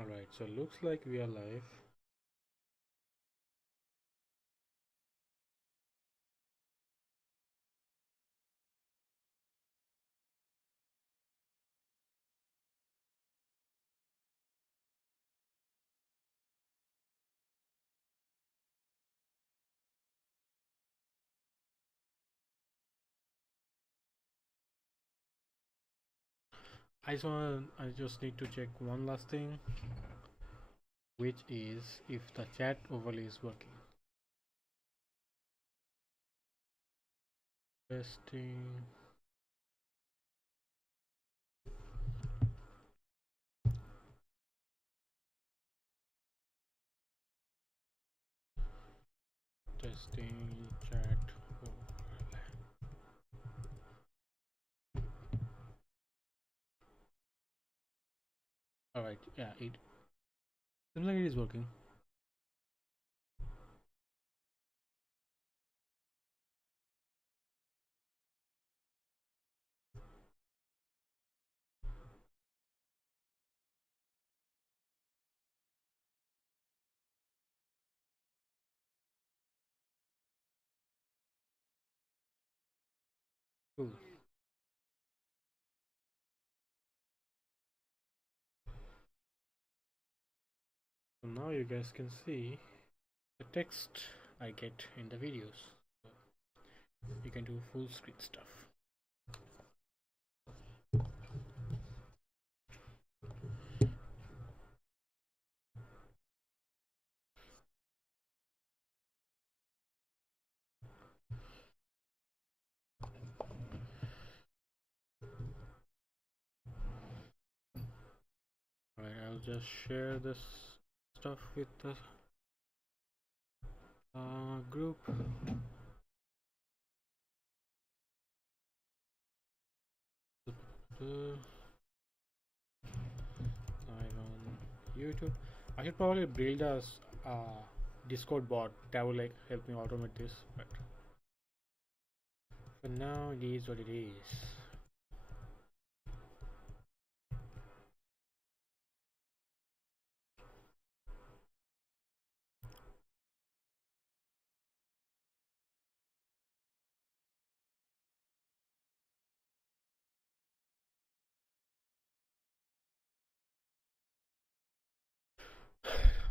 Alright, so looks like we are live. I just need to check one last thing, which is if the chat overlay is working. Testing. Testing chat overlay. Alright, yeah, it seems like it is working. Cool. So now you guys can see the text I get in the videos. So you can do full screen stuff. Alright, I'll just share this stuff with the group. Live on YouTube. I should probably build a Discord bot that would like help me automate this, but for now it is what it is.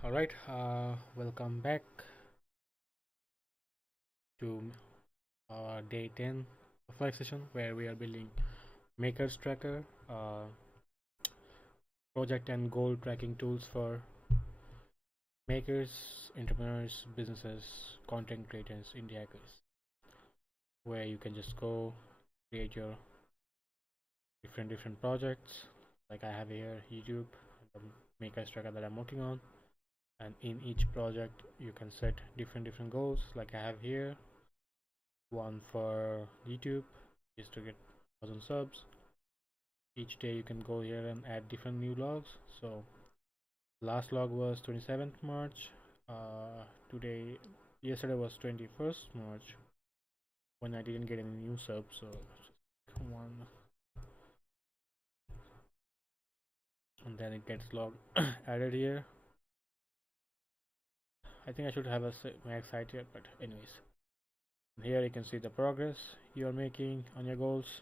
All right, welcome back to day 10 of live session where we are building Makers Tracker, project and goal tracking tools for makers, entrepreneurs, businesses, content creators, indie hackers, where you can just go create your different projects. Like I have here YouTube, the Makers Tracker that I'm working on, and in each project you can set different goals. Like I have here one for YouTube is to get 1,000 subs. Each day you can go here and add different new logs. So last log was 27th March. Today, yesterday was 21st March when I didn't get any new subs. So come on, and then it gets log added here. I think I should have a max site here, but anyways, here you can see the progress you are making on your goals,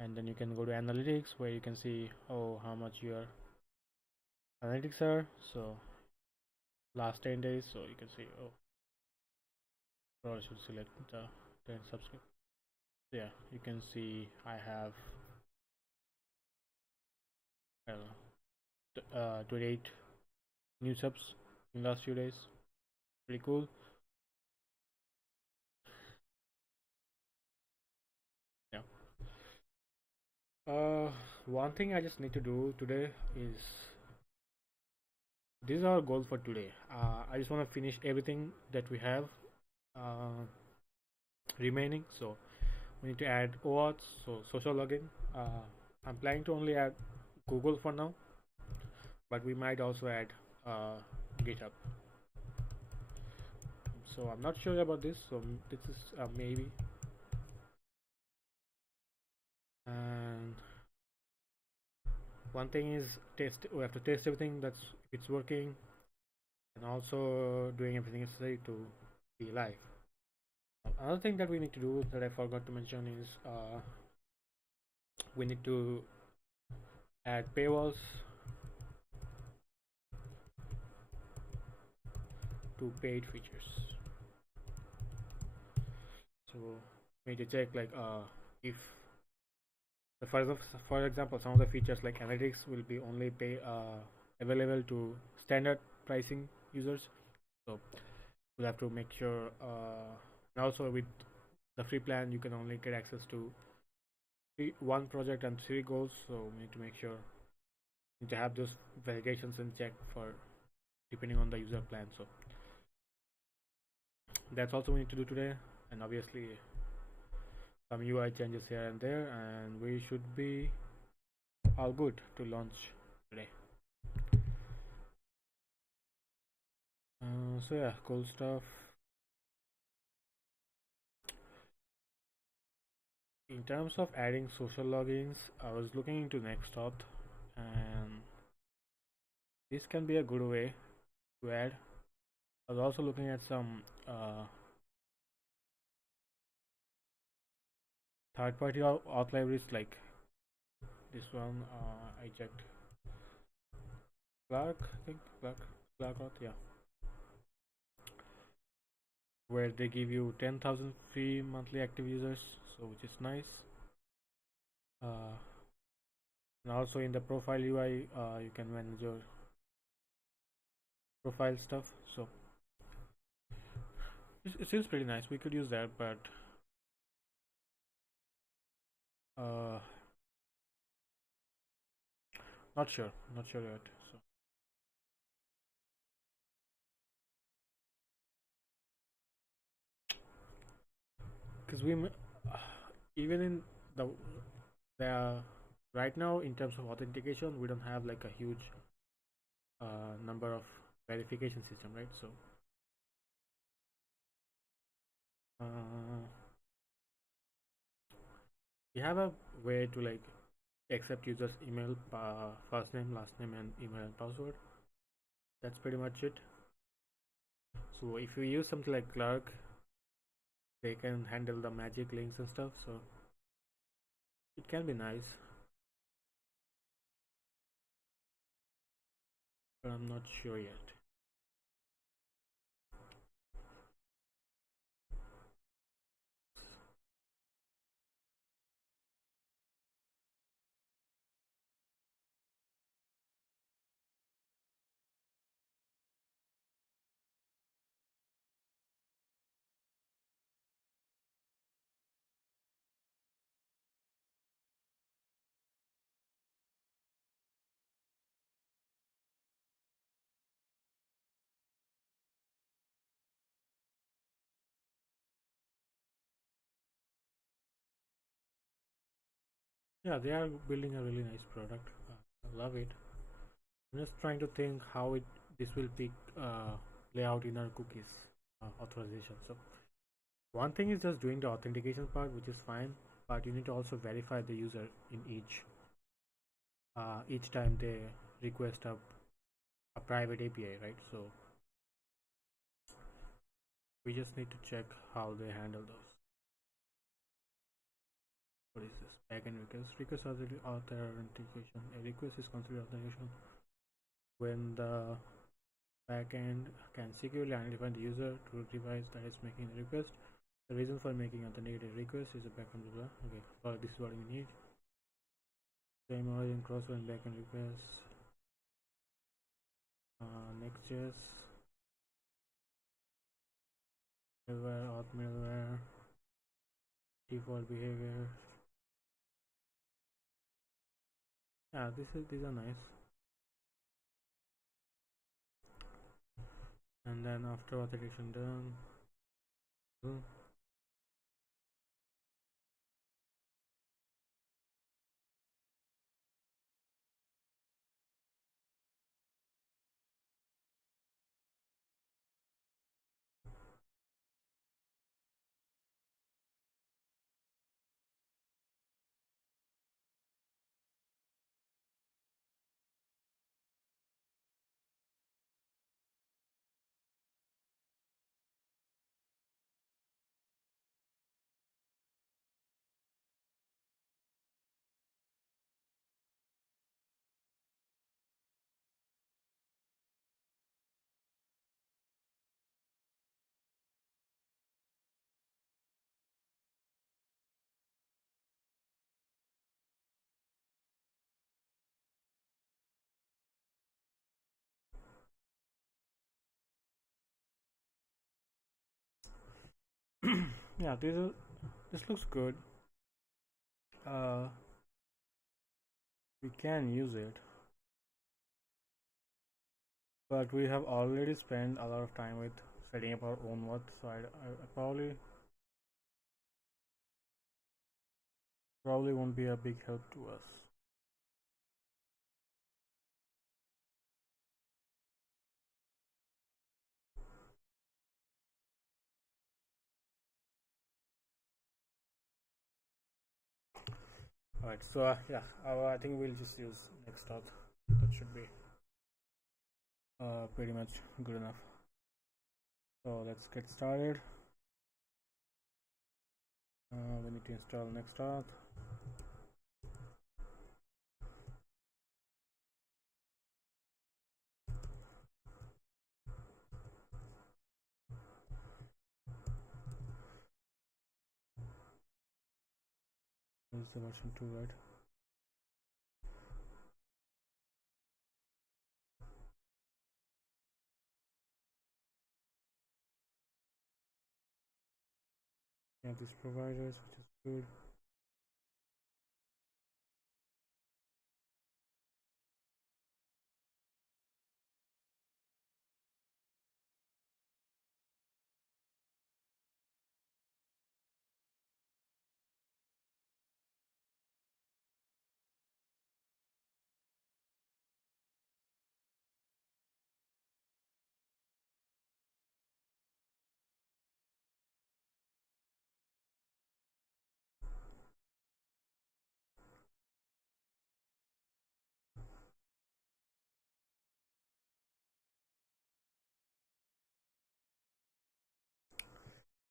and then you can go to analytics where you can see how much your analytics are. So last 10 days, so you can see I should select the 10 subscribe. So yeah, you can see I have 28 new subs in last few days. Pretty cool. Yeah. One thing I just need to do today is this is our goal for today. I just want to finish everything that we have remaining. So we need to add OAuth, so social login. I'm planning to only add Google for now, but we might also add GitHub. So I'm not sure about this. So this is maybe. And one thing is test. We have to test everything that's if it's working, and also doing everything necessary to be live. Another thing that we need to do that I forgot to mention is we need to add paywalls to paid features. So we need to check like if for example some of the features like analytics will be only pay available to standard pricing users. So we'll have to make sure and also with the free plan you can only get access to one project and three goals, so we need to make sure we need to have those validations and check for depending on the user plan. So that's also we need to do today, and obviously some UI changes here and there, and we should be all good to launch today. So yeah, cool stuff. In terms of adding social logins, I was looking into Nextauth, and this can be a good way to add. I was also looking at some third-party auth libraries like this one. I checked Clark, I think Clark auth, yeah, where they give you 10,000 free monthly active users, so which is nice. Uh, and also in the profile UI, you can manage your profile stuff. So it seems pretty nice. We could use that, but uh, not sure yet. So because even in the the right now in terms of authentication, we don't have like a huge number of verification system, right? So uh, we have a way to like accept users email, first name, last name, and email and password. That's pretty much it. So if you use something like Clark, they can handle the magic links and stuff, so it can be nice, but I'm not sure yet. Yeah, they are building a really nice product. I love it. I'm just trying to think how it this will pick play out in our cookies authorization. So one thing is just doing the authentication part, which is fine, but you need to also verify the user in each time they request a private API, right? So we just need to check how they handle those. What is this? Backend request. Request authentication. A request is considered authentication when the backend can securely identify the user to the device that is making the request. The reason for making authenticated request is a backend blah. Okay, so this is what we need. Same origin cross and backend requests. Next.js, middleware, auth middleware, default behavior. Yeah, these are nice. And then after authentication done, Yeah, this looks good. Uh, we can use it, but we have already spent a lot of time with setting up our own work, so I probably won't be a big help to us. Alright, so yeah, I think we'll just use next auth. That should be pretty much good enough. So let's get started. We need to install next auth. This is the version 2, right? We have these providers, which is good.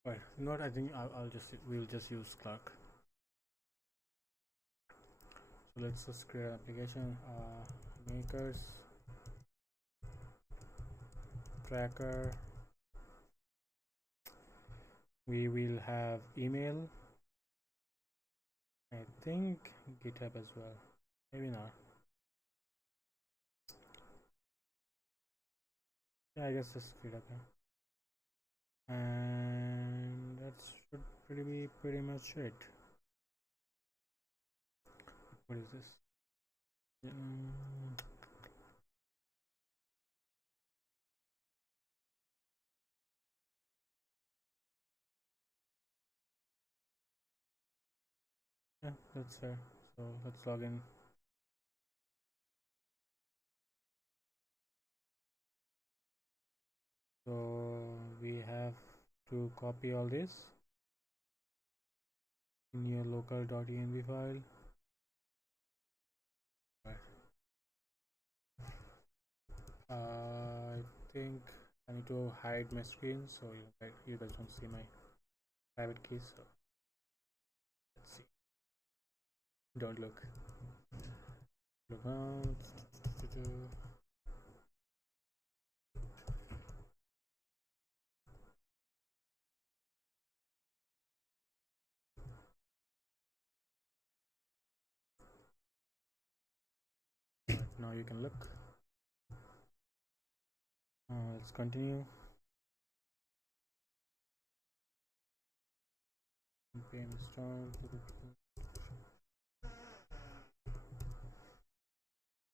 Right, you know what? I think we'll just use Clark. So let's just create an application. Makers tracker. We will have email. I think GitHub as well. Maybe not. Yeah, I guess just GitHub. Yeah. And that should be pretty much it. What is this? Yeah, that's there. So let's log in. So we have to copy all this in your local.env file. I think I need to hide my screen so you guys don't see my private keys. So let's see. Don't look. Look around. Right, now you can look. Let's continue.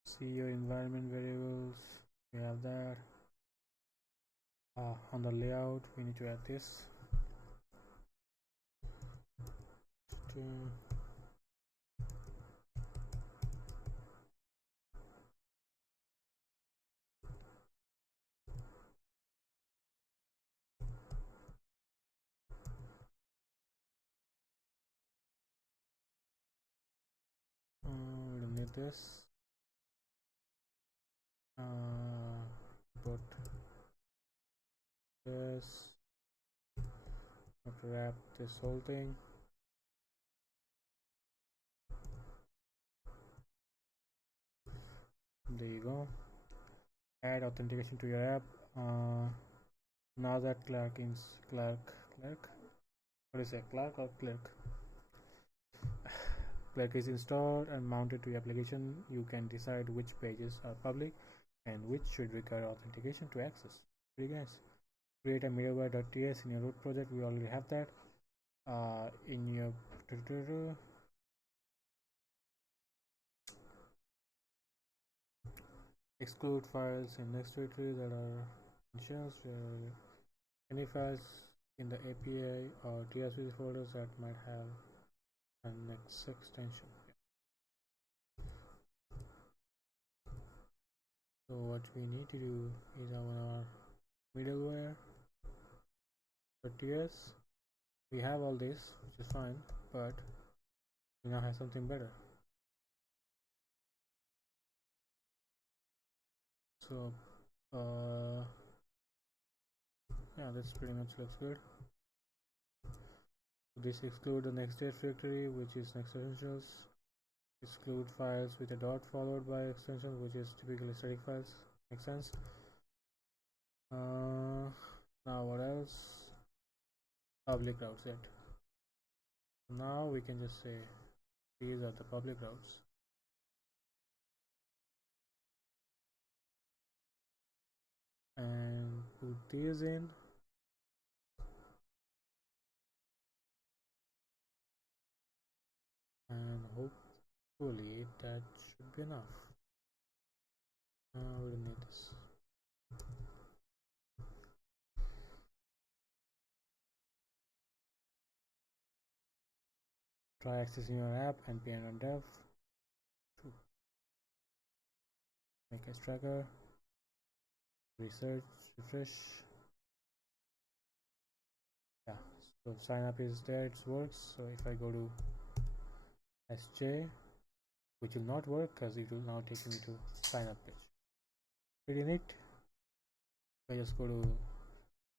See your environment variables. We have that. On the layout, we need to add this. We don't need this. Put this. Have to wrap this whole thing. There you go. Add authentication to your app. Now that Clark what is it, Clark or Clerk? Clerk is installed and mounted to your application. You can decide which pages are public and which should require authentication to access. Pretty guys. Create a middleware.ts in your root project. We already have that. in your exclude files in next directory that are ensures any files in the API or TSP folders that might have an next extension. So what we need to do is our middleware for TS. We have all this, which is fine, but we now have something better. So yeah, this pretty much looks good. This exclude the next date directory, which is next essentials. Exclude files with a dot followed by extension, which is typically static files. Makes sense. Now what else? Public routes yet. Now we can just say these are the public routes. And put these in. And hopefully that should be enough. We don't need this. Try accessing your app and npm dev. Make a tracker. Research, refresh. Yeah, so sign up is there, it works. So if I go to SJ, which will not work because it will now take me to sign up page. Pretty neat. If I just go to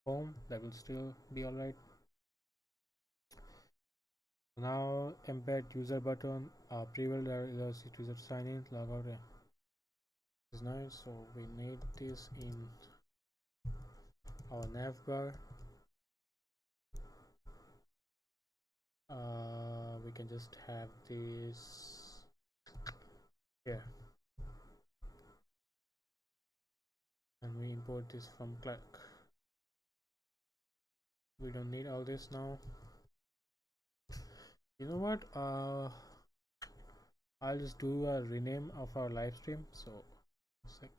home, that will still be alright. Now embed user button, preview allows user to sign in, log out. This is nice. So we need this in our nav bar. We can just have this here, and we import this from Clark. We don't need all this now. You know what? I'll just do a rename of our live stream. So, a sec.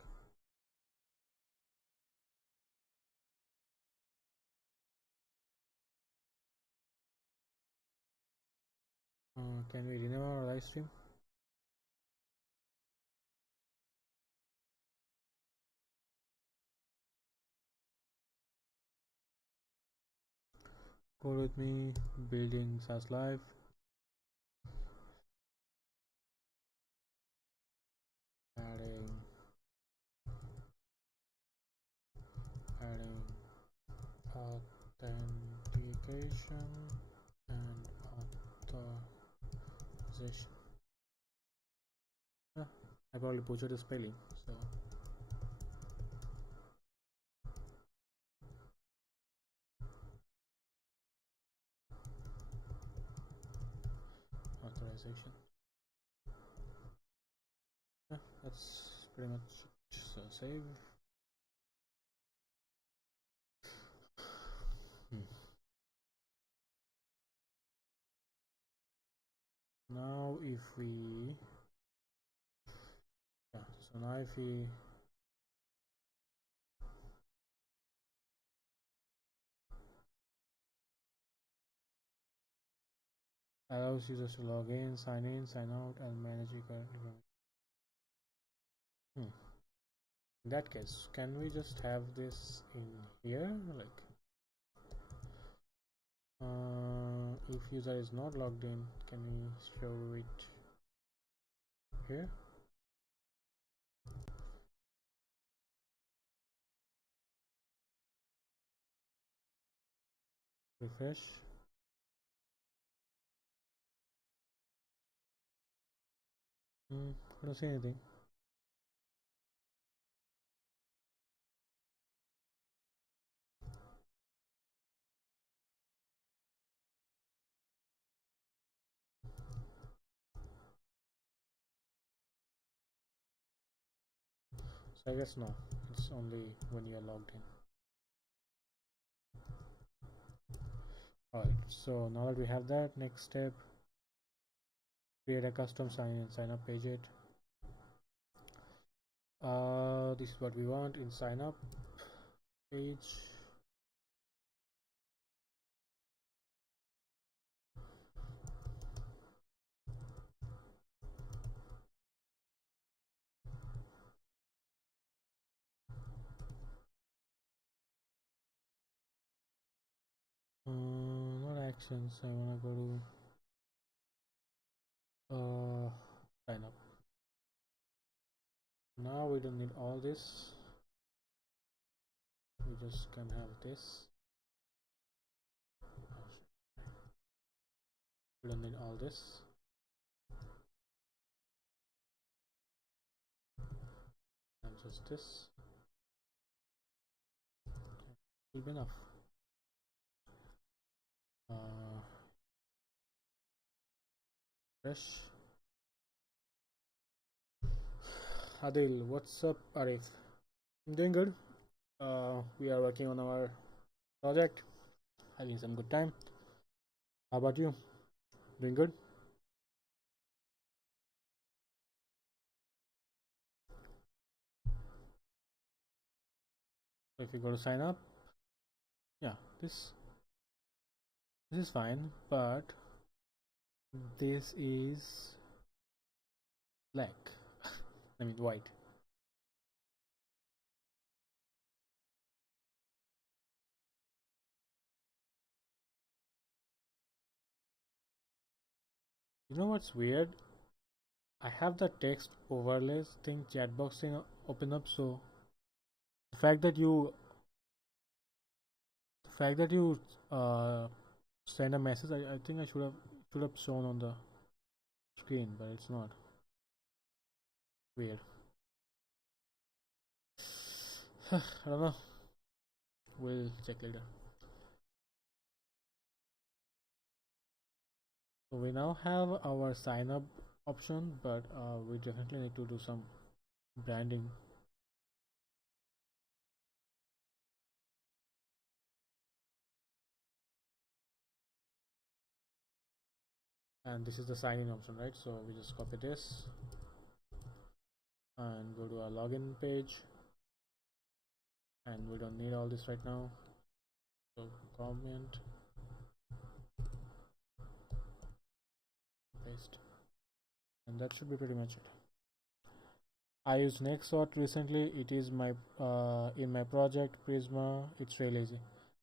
Can we rename our live stream? Go with me, building SaaS live. Adding authentication and authorization. I probably butchered the spelling, so authorization. That's pretty much it. So save. Now if we so now if we allows users to log in, sign out, and manage recurrent. In that case, can we just have this in here? Like, if user is not logged in, can we show it here? Refresh. I don't see anything. So I guess no, it's only when you are logged in. Alright, so now that we have that, next step, create a custom sign up page. This is what we want in sign up page. Not actions. I wanna go to sign up. Now we don't need all this. We just can have this. We don't need all this. And just this will be enough. Fresh. Adil, what's up, Arif? I'm doing good. We are working on our project, having some good time. How about you? Doing good? So if you go to sign up, yeah, this is fine, but this is black. I mean white. You know what's weird? I have the text overlays thing, chat box thing open up, so the fact that you uh, send a message, I think I should have shown on the screen, but it's not. Weird. I don't know. We'll check later. So we now have our sign up option, but we definitely need to do some branding. And this is the sign in option, right? So we just copy this and go to our login page, and we don't need all this right now, so comment, paste, and that should be pretty much it. I used Nextort recently. It is my in my project Prisma. It's really easy.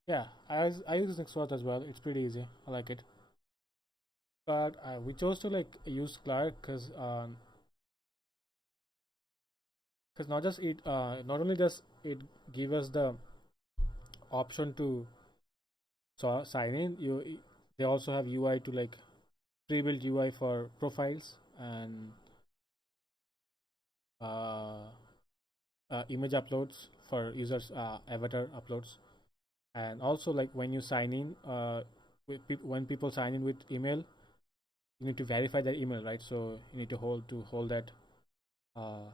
Yeah, I use Nextort as well. It's pretty easy. I like it. But we chose to like use Clark because not only does it give us the option to sign in, they also have UI to like pre-built UI for profiles and uh, image uploads for users avatar uploads, and also like when you sign in when people sign in with email, you need to verify their email, right? So you need to hold that uh,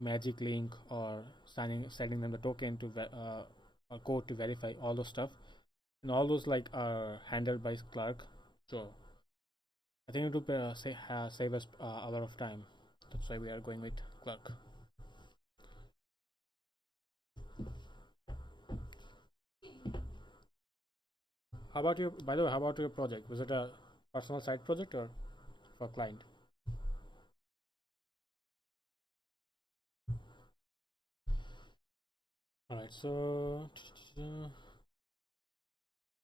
magic link or sending them the token to a code to verify all those stuff, and all those like are handled by Clark. So I think it will save us a lot of time. That's why we are going with Clark. How about you? By the way, how about your project? Was it a personal side project or for client? All right. So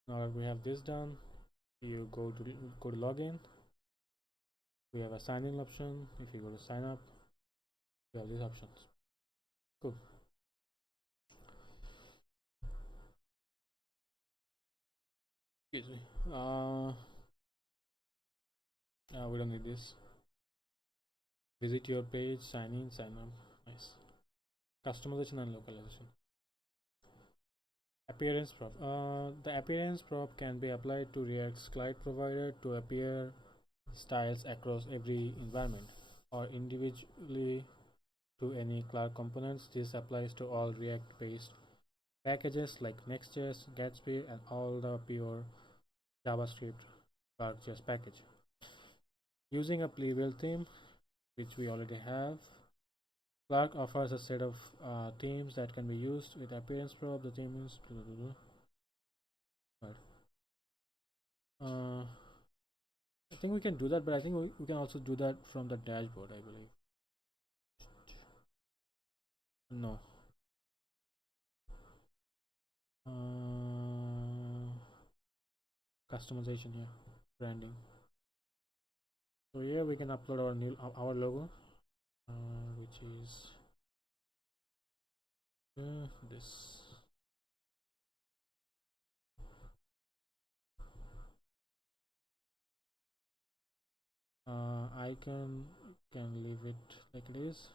now that we have this done, you go to login. We have a sign in option. If you go to sign up, you have these options. Cool. Excuse me. We don't need this. Visit your page, sign in, sign up. Nice. Customization and localization. Appearance prop. The appearance prop can be applied to React's client provider to appear styles across every environment or individually to any Clark components. This applies to all React based packages like Next.js, Gatsby, and all the pure JavaScript Clark.js package. Using a Playbill theme, which we already have, Clark offers a set of themes that can be used with appearance prop. The theme is blah, blah, blah. Right. I think we can do that, but I think we can also do that from the dashboard, I believe. No. Customization here, branding. So here we can upload our logo, which is this. Icon can leave it like it is.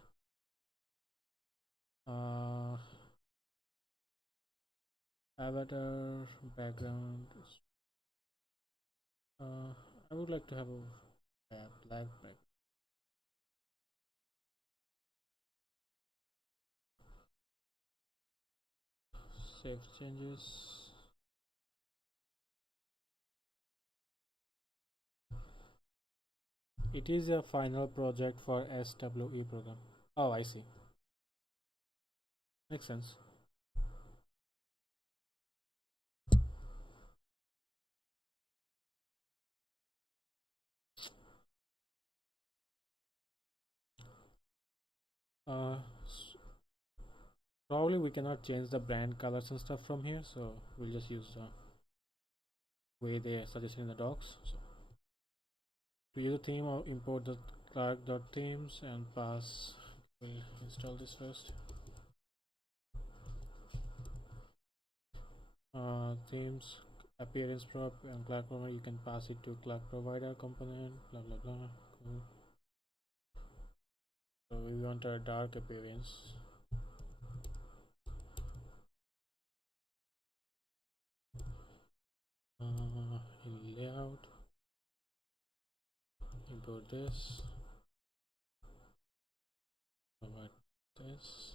Avatar background. I would like to have a black background. Save changes. It is a final project for SWE program. Oh, I see. Makes sense. Uh, Probably we cannot change the brand colors and stuff from here, so we'll just use the way they are suggested in the docs. So to use a theme, I'll import the clark.themes and pass. We'll install this first. Themes, appearance prop, and Clark provider. You can pass it to Clark provider component. Blah blah blah. Cool. So we want a dark appearance. Layout. Import this. Provide this.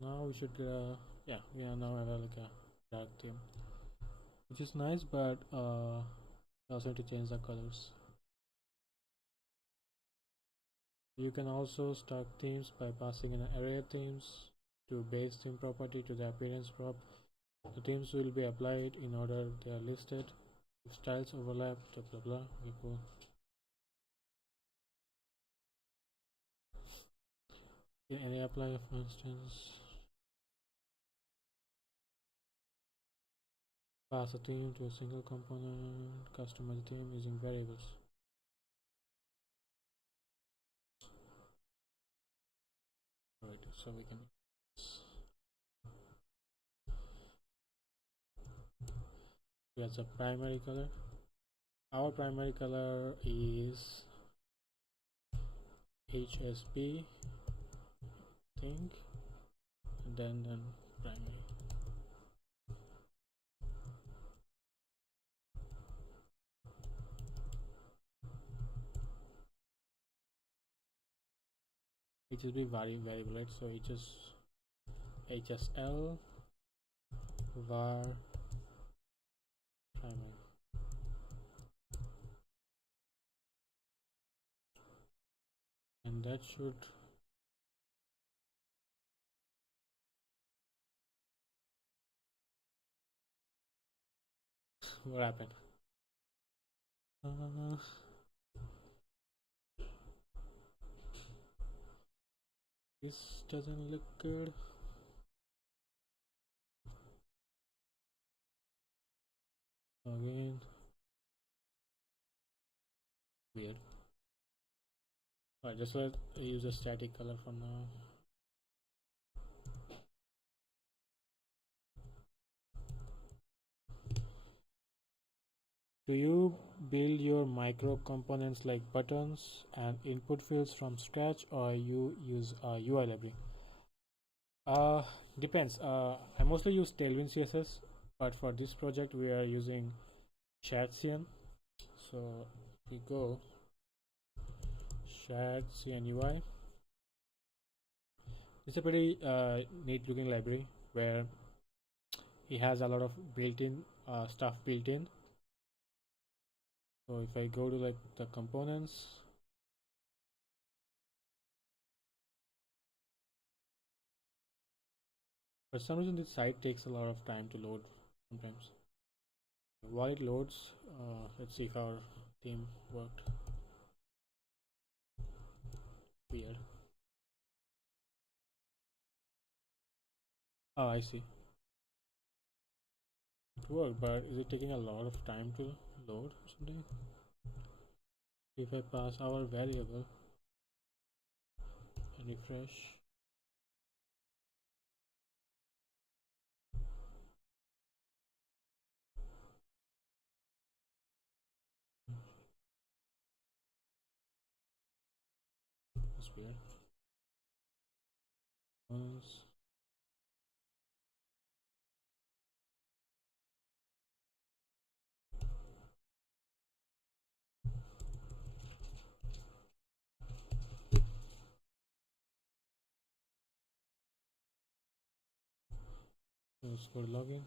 Now we should yeah, we are now have like a dark theme, which is nice, but also need to change the colors. You can also stock themes by passing an array of themes to base theme property to the appearance prop. The themes will be applied in order they are listed. If styles overlap, blah blah blah. Okay, cool. Any apply, for instance, pass a theme to a single component, customize the theme using variables. Right, so we can get a primary color. Our primary color is HSB, think, and then primary. HSB variable, right? So HSL var primary. And that should what happened? This doesn't look good. Again, weird. Alright, just let use a static color for now. Do you build your micro components like buttons and input fields from scratch, or you use a UI library? Depends. I mostly use Tailwind CSS, but for this project we are using ShadCN. So if we go ShadCN UI, it's a pretty neat looking library where it has a lot of built-in stuff built in. So if I go to like the components, for some reason this site takes a lot of time to load sometimes. While it loads, let's see if our theme worked. Weird. Oh, I see. It worked, but is it taking a lot of time to load or something? If I pass our variable and refresh, it's weird. Once, let's go to login.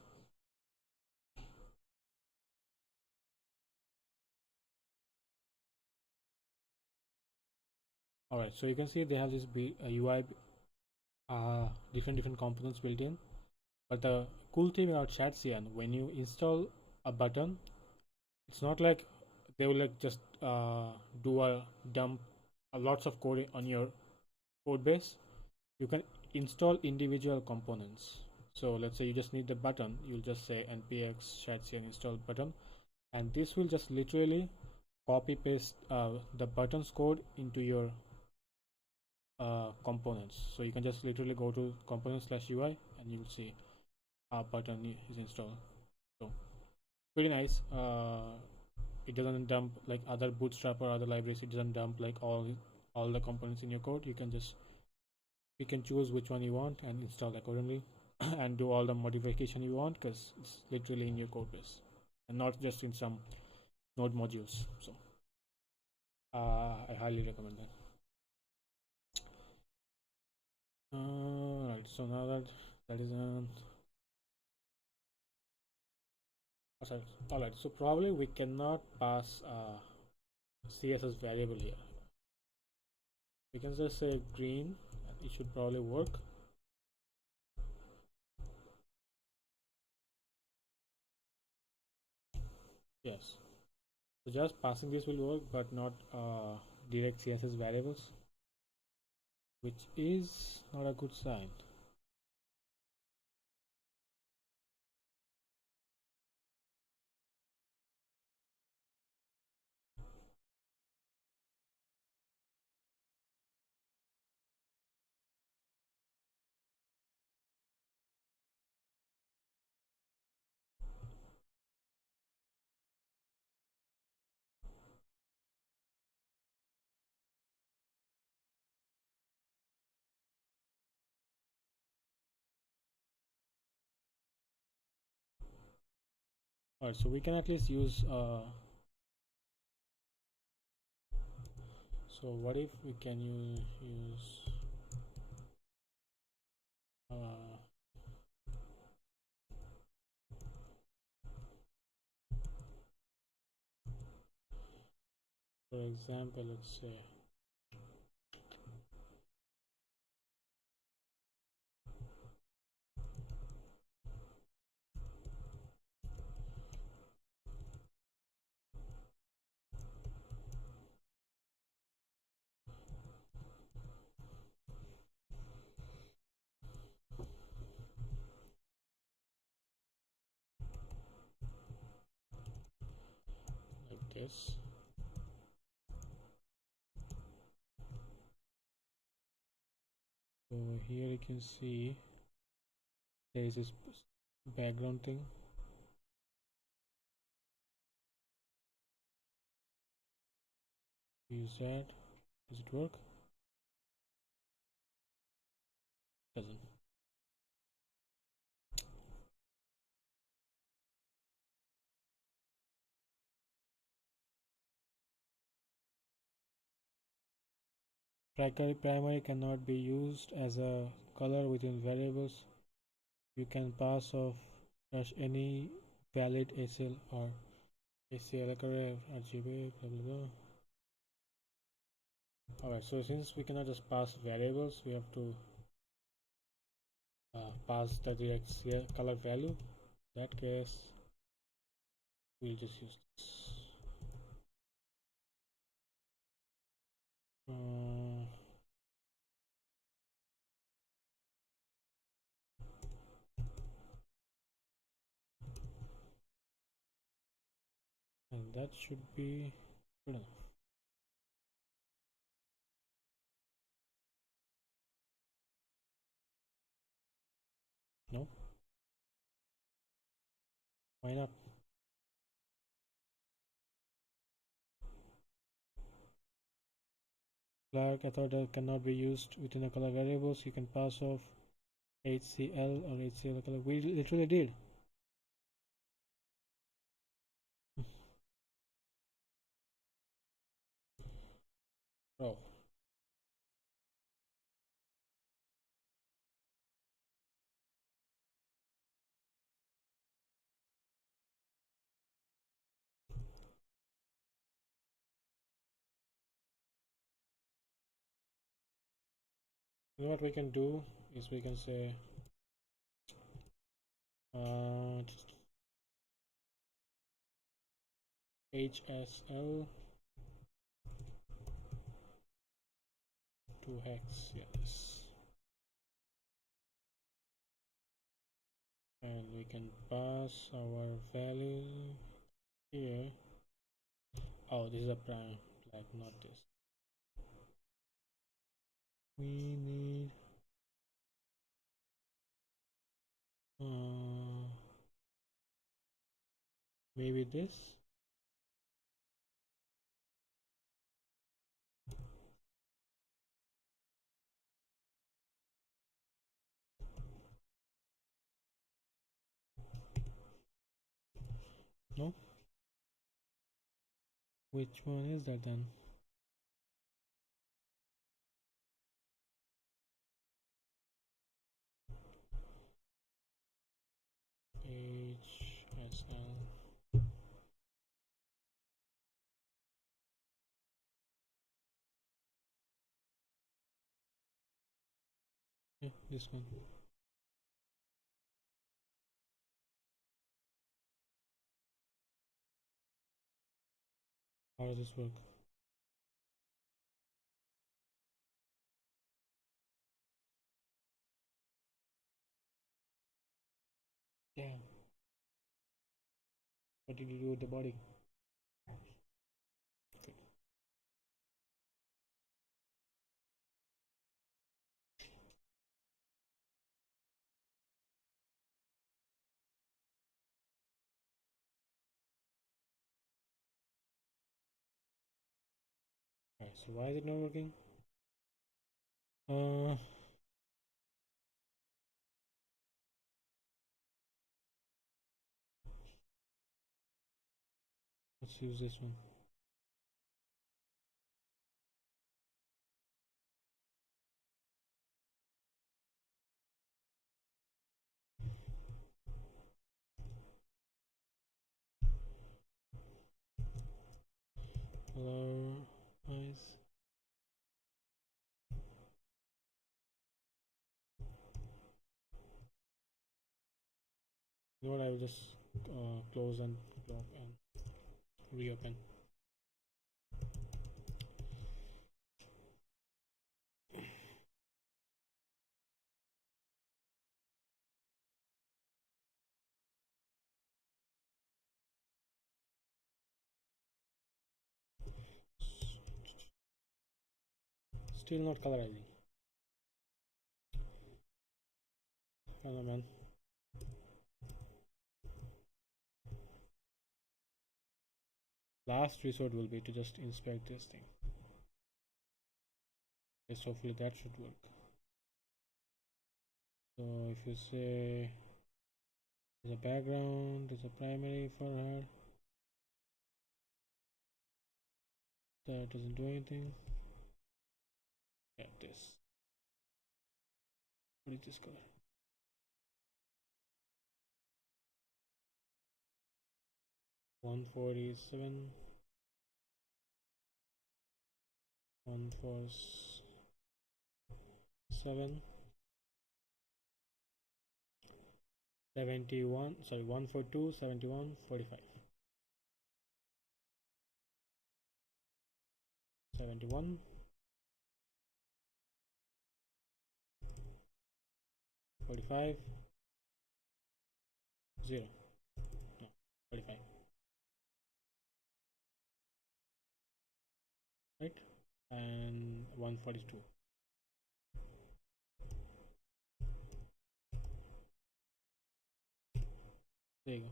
Alright, so you can see they have this UI different components built in. But the cool thing about ShadCN, when you install a button, it's not like they will like just do a dump lots of code on your code base. You can install individual components. So let's say you just need the button, you'll just say npx ShadCN install button, and this will just literally copy paste the buttons code into your components. So you can just literally go to components/UI and you'll see our button is installed. So pretty nice. It doesn't dump like other bootstrap or other libraries. It doesn't dump like all the components in your code. You can choose which one you want and install accordingly and do all the modification you want, because it's literally in your code base and not just in some node modules. So I highly recommend that. Right, so now that is on. Oh, sorry. All right, so probably we cannot pass CSS variable here. We can just say green, and it should probably work. Yes. So just passing this will work, but not direct CSS variables, which is not a good sign. Alright, so we can at least use so what if we can use for example, let's say like this. So here you can see there is this background thing. Use that. Does it work? Doesn't. Primary cannot be used as a color within variables. You can pass off dash any valid ACL or ACL RGB blah blah blah. Alright, so since we cannot just pass variables, we have to pass the direct color value. In that case, we'll just use this. And that should be good enough. No? Why not? Clark, I thought that cannot be used within a color variables. You can pass off HCL or HCL color. We literally did. Oh. You know what we can do is we can say HSL 2 hex, yes, and we can pass our value here. Oh, this is a prime flag, not this. We need maybe this. No? Which one is that then? HSL. Yeah, this one. How does this work? Damn. What did you do with the body? Good. Alright, so why is it not working? Let's use this one. Hello, guys. You know what? I will just close and block and reopen. Still not colorizing. Hello, man. Last resort will be to just inspect this thing. Yes, hopefully that should work. So if you say there's a background, there's a primary for her, that doesn't do anything. Yeah, this. What is this color? 147, 147, 71, sorry, 142, 71, 45. 71, 45, 0. No, 45. Right? And 142. There you go.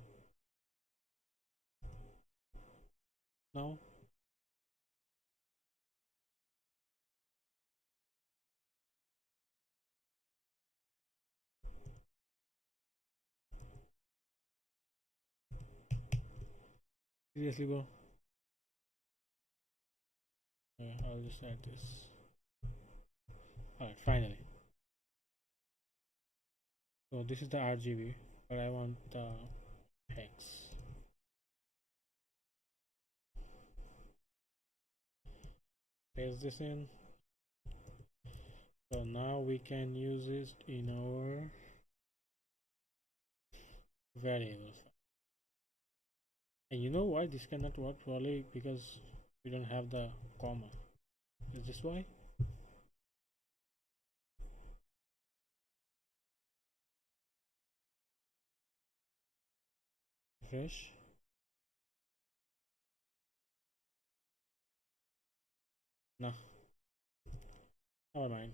Now, seriously, bro. Okay, I'll just add this. Alright, finally. So this is the RGB, but I want the hex. Paste this in. So now we can use it in our variables. And you know why this cannot work? Probably because we don't have the comma. Is this why? Refresh. No, never mind.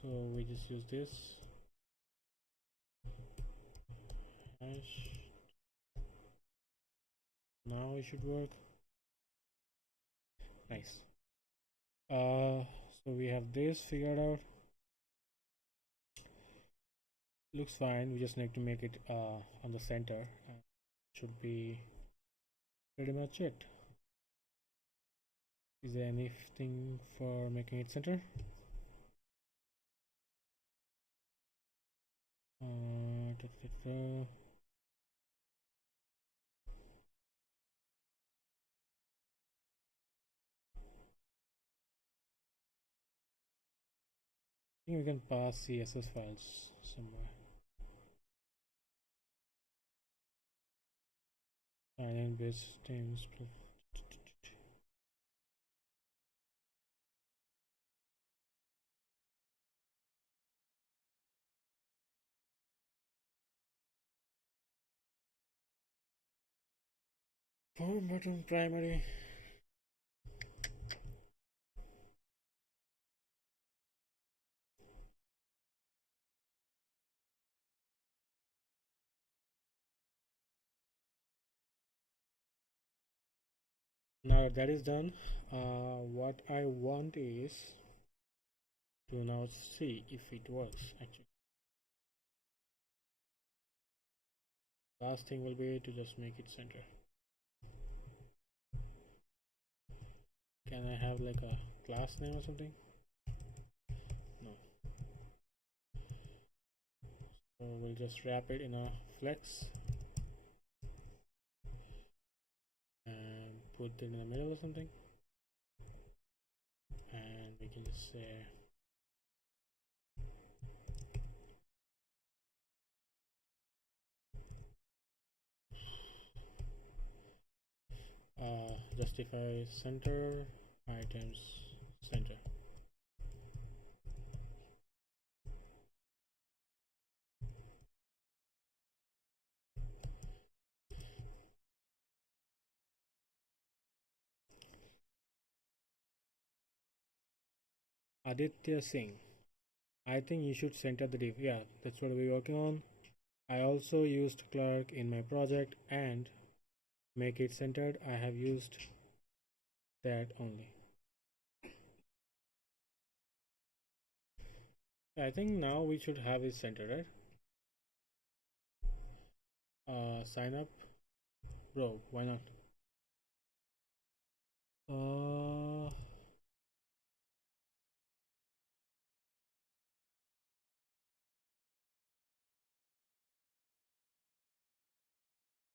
So we just use this hash. Now it should work. Nice. So we have this figured out. Looks fine. We just need to make it on the center. And should be pretty much it. Is there anything for making it center? Da, da, da. I think we can pass CSS files somewhere. And base teams. Form button primary. Now that is done, what I want is to now see if it works actually. Last thing will be to just make it center. Can I have like a class name or something? No. So we'll just wrap it in a flex and put it in the middle or something. And we can just say justify center items center. Aditya Singh, I think you should center the div. Yeah, that's what we're working on. I also used clerk in my project and make it centered. I have used that only. I think now we should have it centered, right? Sign up, bro. Why not?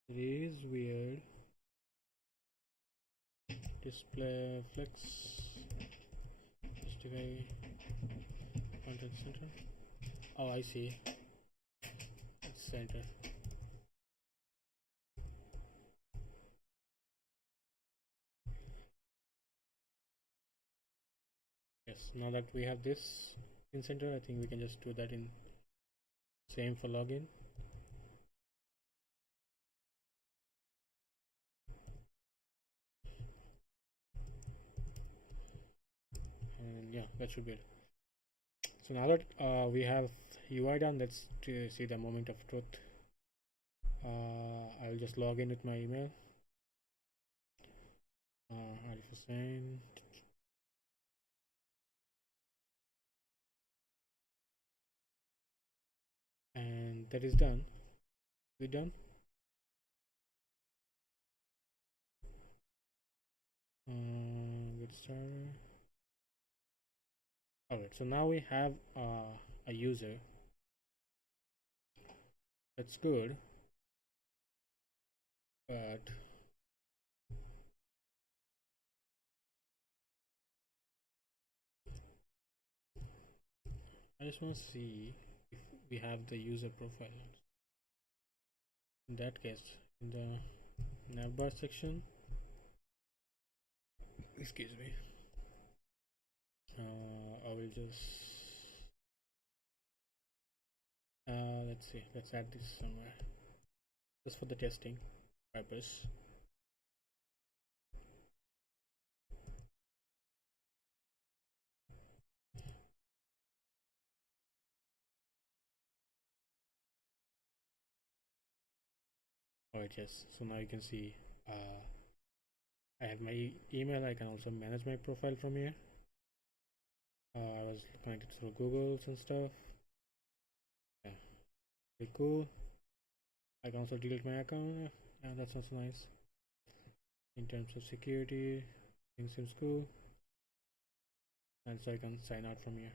It is weird. Display flex. Justify content center. Oh, I see. It's center. Yes. Now that we have this in center, I think we can just do that in same for login. And yeah, that should be it. So now that we have UI done, let's see the moment of truth. I'll just log in with my email. Arif and that is done. We done. Get started. Alright, so now we have a user. That's good, but I just want to see if we have the user profile. In that case, in the navbar section, excuse me, I will just let's see, let's add this somewhere just for the testing purpose. Alright, yes, so now you can see I have my email. I can also manage my profile from here. I was connected through Google's and stuff. Yeah, pretty cool. I can also delete my account. Yeah, that sounds nice. In terms of security, things seems cool. And so I can sign out from here.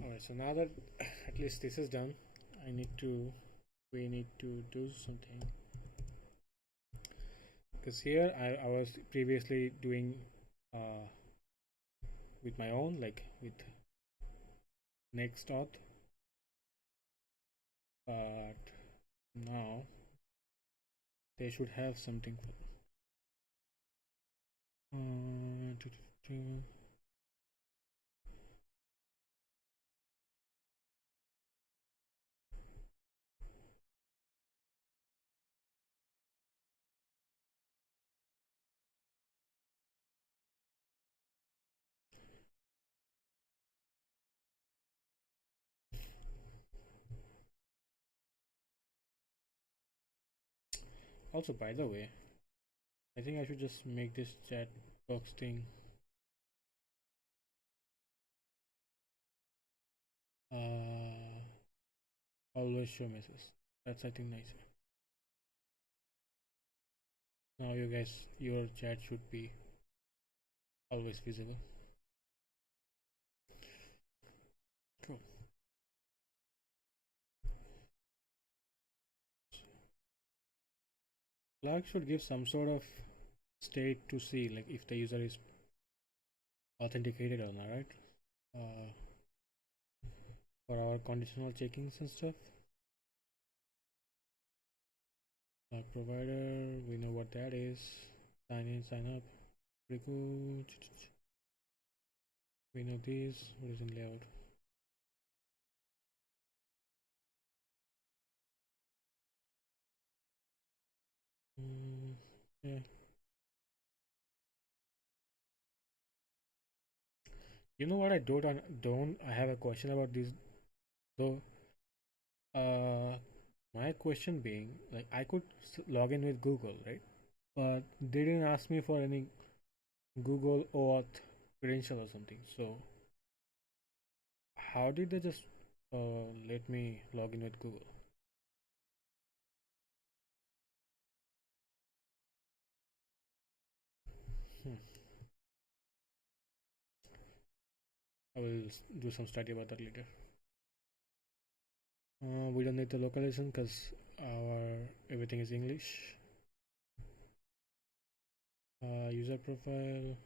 Alright, so now that at least this is done, we need to do something. Because here I was previously doing with my own, like with next auth, but now they should have something for also, by the way, I think I should just make this chat box thing always show messages. That's, I think, nicer. Now you guys, your chat should be always visible. Cool. Flag should give some sort of state to see, like if the user is authenticated or not, right? For our conditional checkings and stuff. Flag provider, we know what that is. Sign in, sign up. Pretty cool. We know this. What is in layout? Yeah. You know what I don't I have a question about this though. My question being, like, I could log in with Google, right? But they didn't ask me for any Google auth credential or something. So how did they just let me log in with Google? Hmm. I will do some study about that later. We don't need the localization because our everything is English. User profile.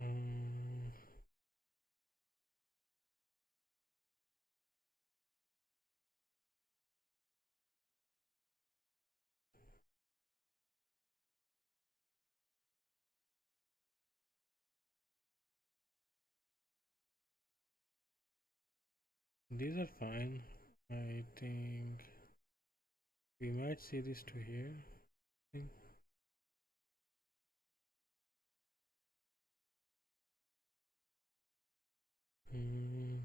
Um, these are fine. I think we might see this to here. Hmm.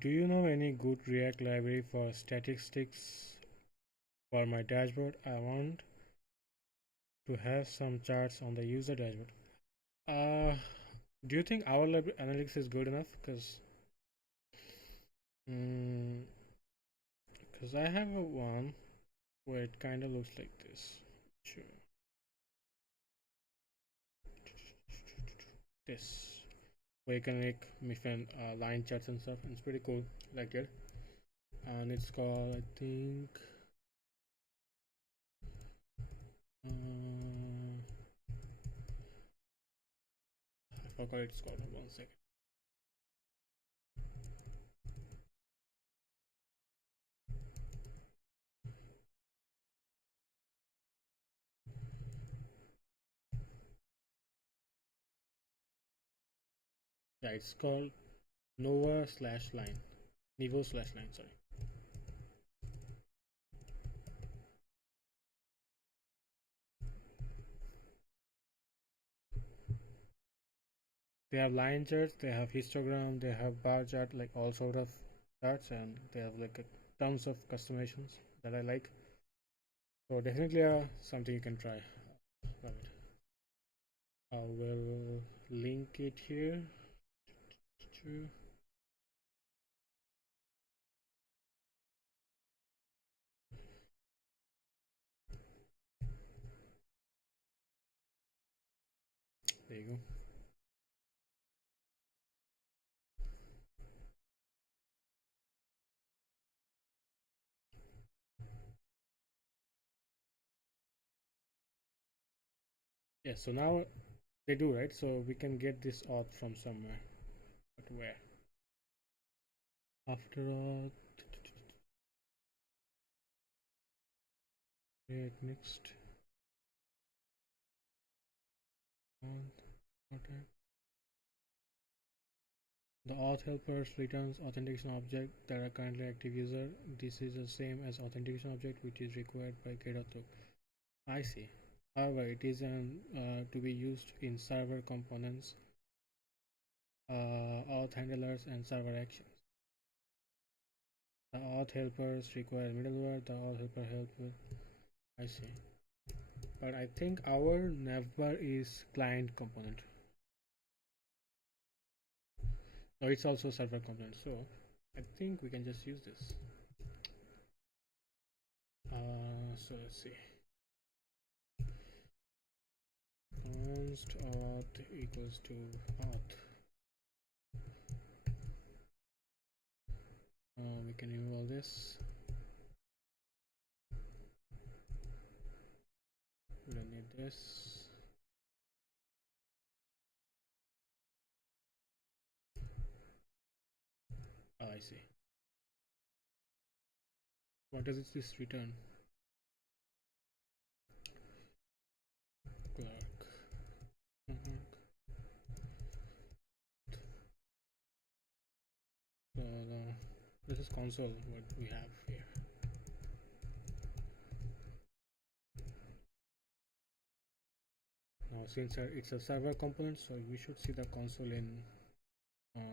Do you know any good React library for statistics for my dashboard? I want to have some charts on the user dashboard. Uh, do you think our analytics is good enough? Because I have a one where it kind of looks like this. Sure. This where you can make different line charts and stuff. And it's pretty cool, like it. And it's called, I think, I forgot it's called. 1 second. Yeah, it's called Nova slash line. Nivo slash line. Sorry. They have line charts, they have histogram, they have bar chart, like all sort of charts, and they have like tons of customizations that I like. So definitely something you can try. Right. I will link it here. There you go. Yeah, so now they do, right? So we can get this auth from somewhere. But where? After all, create next. Okay. The auth helpers returns authentication object that are currently active user. This is the same as authentication object which is required by get.auth. I see. However, it is to be used in server components, auth handlers, and server actions. The auth helpers require middleware. The auth helper help with. I see. But I think our navbar is client component. No, it's also server component. So I think we can just use this. So let's see. Const auth equals to auth. We can remove all this. We don't need this. Oh, I see. What does this return? Clerk. So this is console what we have here. Now since it's a server component, so we should see the console in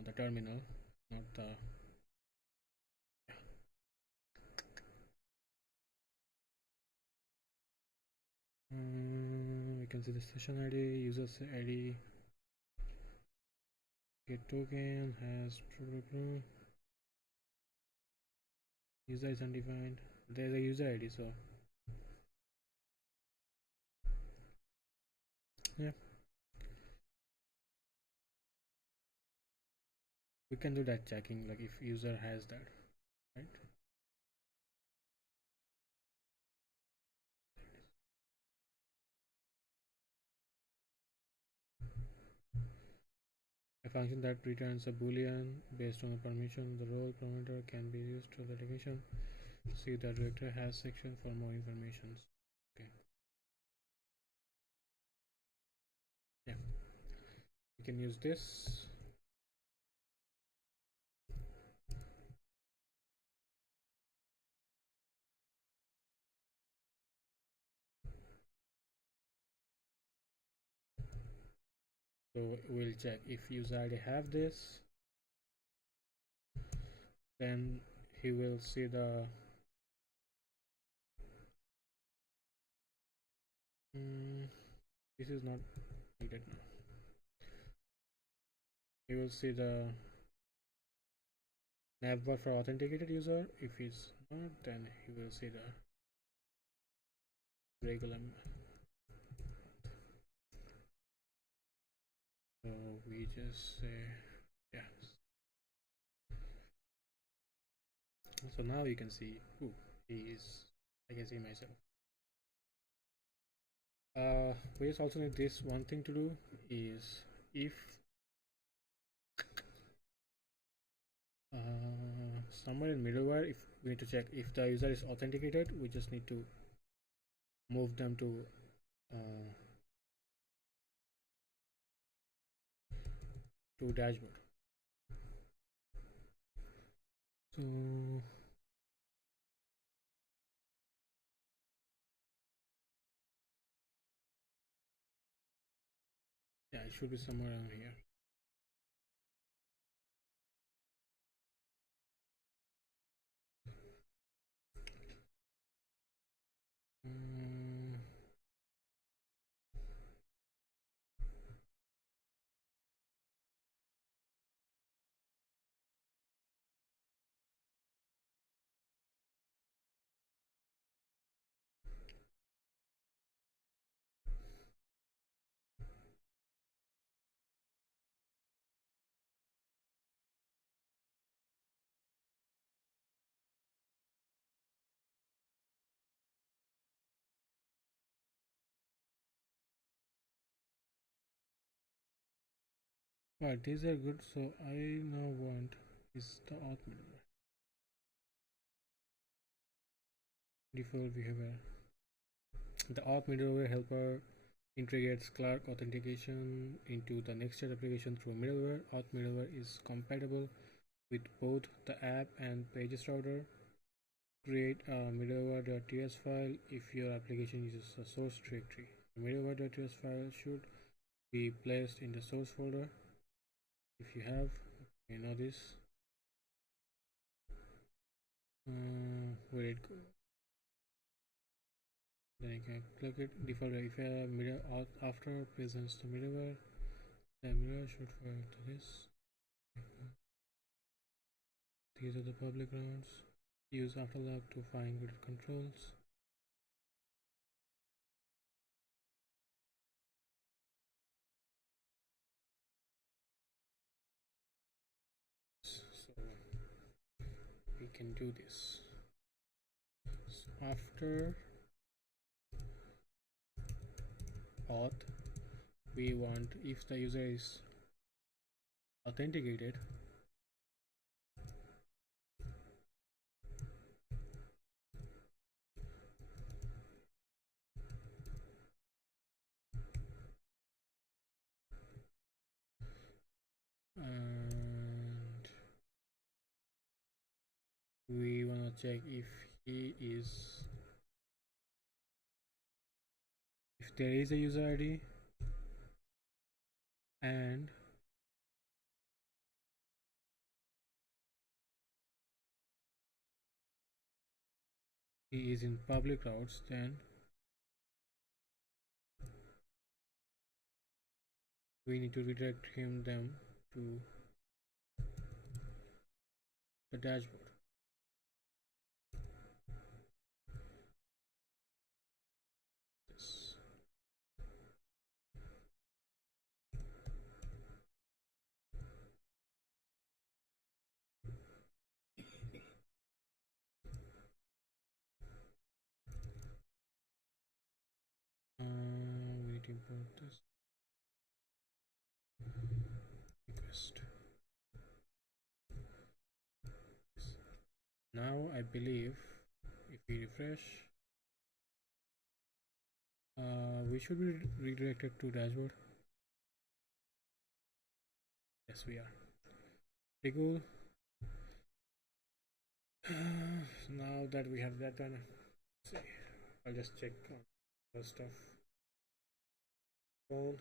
the terminal, not the. We can see the session ID, user ID, get token has User is undefined. There's a user ID, so yeah, we can do that checking, like if user has that, right? A function that returns a boolean based on the permission the role parameter can be used to the definition. See the directory has section for more information. Okay, yeah, we can use this. So we'll check if user ID have this, then he will see the this is not needed now. He will see the navbar for authenticated user. If it's not, then he will see the regular. So we just say yeah. So now you can see who he is. I can see myself. We just also need this one thing to do is if somewhere in middleware, if we need to check if the user is authenticated, we just need to move them uh, to dashboard. So yeah, it should be somewhere around here. Mm, right, these are good. So I now want is the auth middleware. Default behavior. The auth middleware helper integrates Clark authentication into the Next.js application through middleware. Auth middleware is compatible with both the app and pages router. Create a middleware.ts file if your application uses a source directory. The middleware.ts file should be placed in the source folder. If you have, you know this. Where it go? Then you can click it. Default if you have middle after presents the middleware, the middleware should file to this. These are the public routes. Use afterlog to find good controls. So we can do this. So after auth, we want if the user is authenticated, and we want to check if there is a user ID and he is in public routes, then we need to redirect them to the dashboard. Now I believe if we refresh, we should be redirected to dashboard. Yes, we are. Pretty cool. Now that we have that done, see, I'll just check on the stuff. Phone.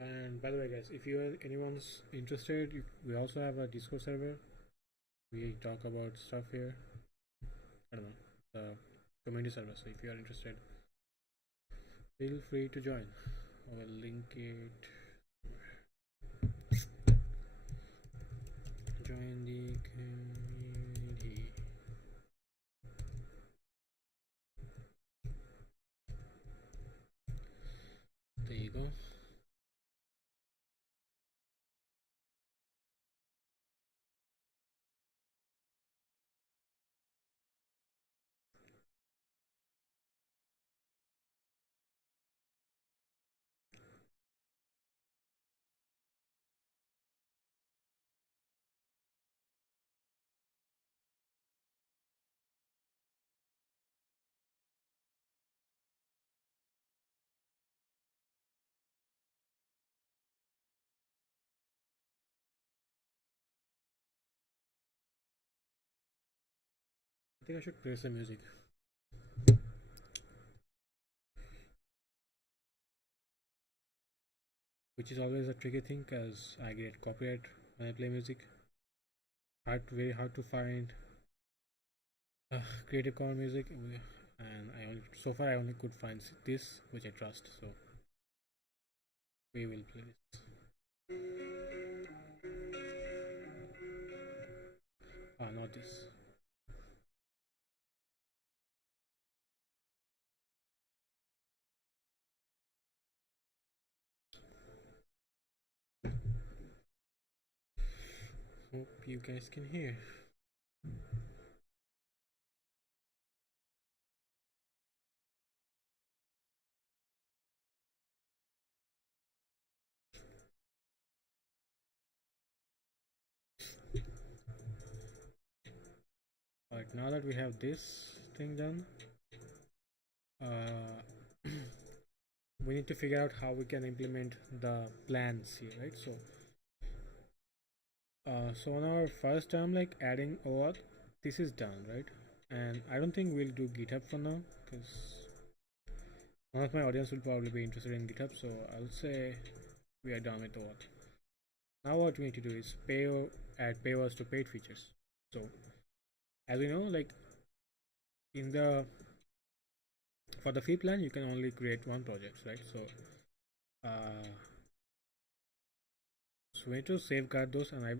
And by the way, guys, if you are anyone's interested, we also have a Discord server. We talk about stuff here. I don't know, the community server. So if you are interested, feel free to join. I will link it. Join the community. There you go. I think I should play some music, which is always a tricky thing because I get copyright when I play music. Very hard to find Creative Commons music, and so far I only could find this, which I trust. So we will play this. Not this. Hope you guys can hear. Alright, now that we have this thing done, we need to figure out how we can implement the plans here, right? So on our first term, like adding OAuth, this is done, right? And I don't think we'll do GitHub for now because none of my audience will probably be interested in GitHub. So I'll say we are done with OAuth. Now what we need to do is add paywalls to paid features. So as we know, like in the for the free plan, you can only create one project, right? Uh, so we need to safeguard those, and I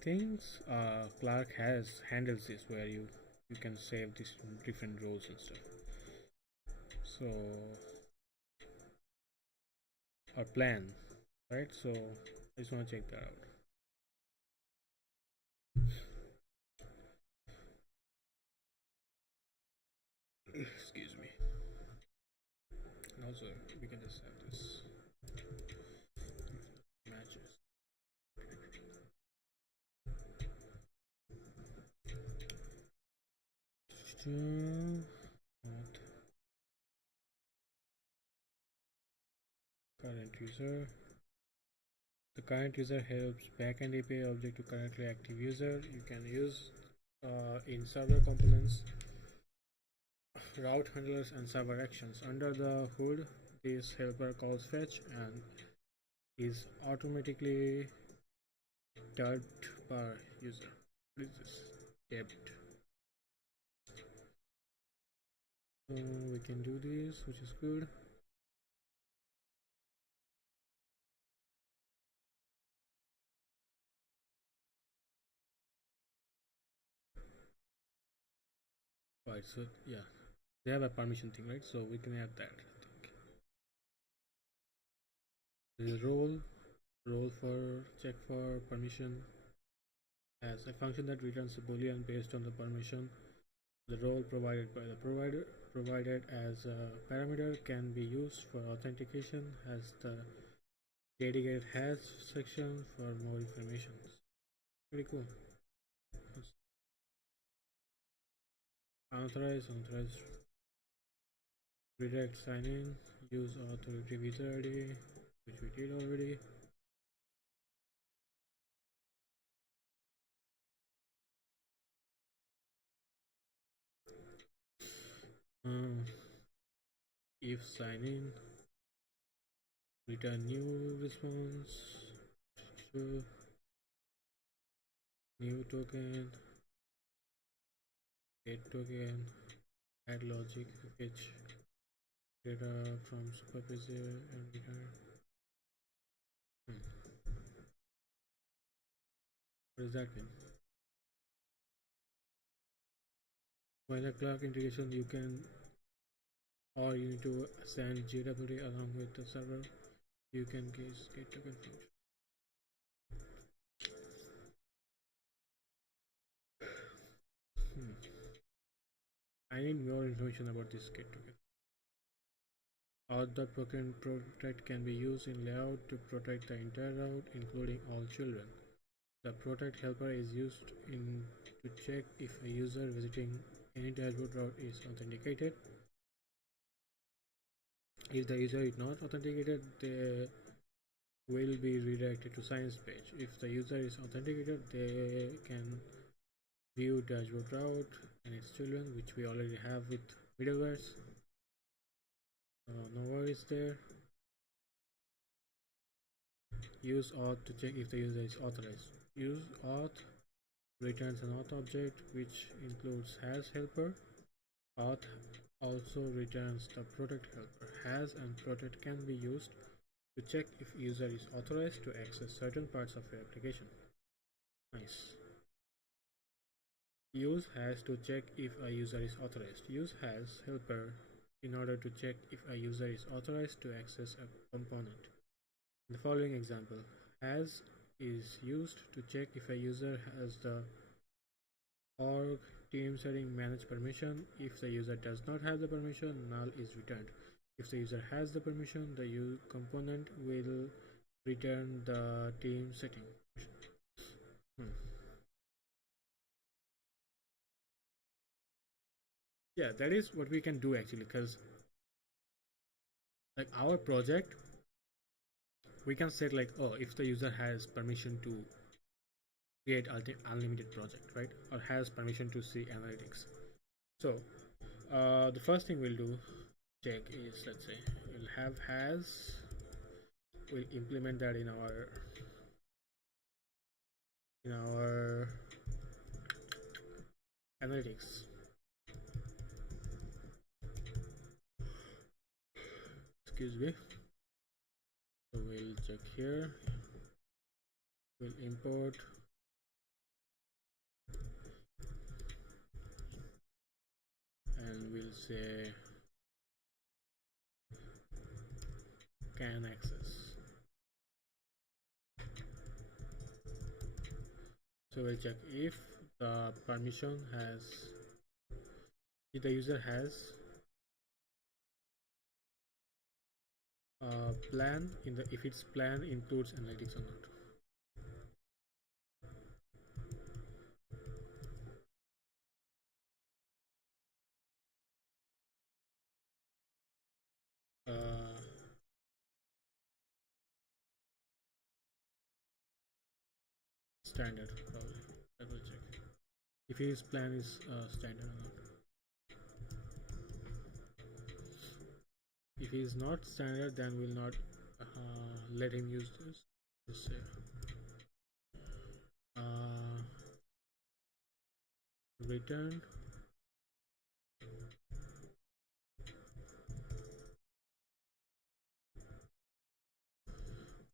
think Clark handles this where you can save these different roles and stuff. So our plan, right? So I just want to check that out. Excuse me. And also, we can just have this matches. Current user. The current user helps backend API object to currently active user. You can use in server components, route handlers, and server actions. Under the hood, this helper calls fetch and is automatically dubbed per user. What is this? Dubbed. So we can do this, which is good. Right, so yeah, they have a permission thing, right? So we can add that. I think. This role Role for check for permission as a function that returns a boolean based on the permission the role provided by the provider provided as a parameter can be used for authentication as the dedicated has section for more information. Pretty cool. Authorize redirect sign in use authority visa ID which we did already. If sign in return new response to new token get token add logic fetch data from supervisor and return. What does that mean? For the clock integration you can or you need to send JWT along with the server you can get token function. I need more information about this get token. Auth.token protect can be used in layout to protect the entire route, including all children. The protect helper is used to check if a user visiting any dashboard route is authenticated. If the user is not authenticated, they will be redirected to science page. If the user is authenticated, they can view dashboard route and its children, which we already have with middlewares. No worries there. Use auth to check if the user is authorized. Use auth returns an auth object which includes has helper. Auth also returns the protect helper. Has and protect can be used to check if user is authorized to access certain parts of your application. Nice. Use has to check if a user is authorized. Use has helper in order to check if a user is authorized to access a component. In the following example, has is used to check if a user has the org team setting manage permission. If the user does not have the permission, null is returned. If the user has the permission, the component will return the team setting. Yeah, that is what we can do actually, because like our project we can set like, oh, if the user has permission to create unlimited project, right, or has permission to see analytics. So the first thing we'll do check is, let's say we'll have has, we'll implement that in our analytics. Excuse me. So we'll check here, we'll import and we'll say can access. So we'll check if the permission has, if the user has a plan in the, if its plan includes analytics or not. Standard probably. I will check if his plan is standard or not. If he is not standard, then we'll not let him use this. Just say return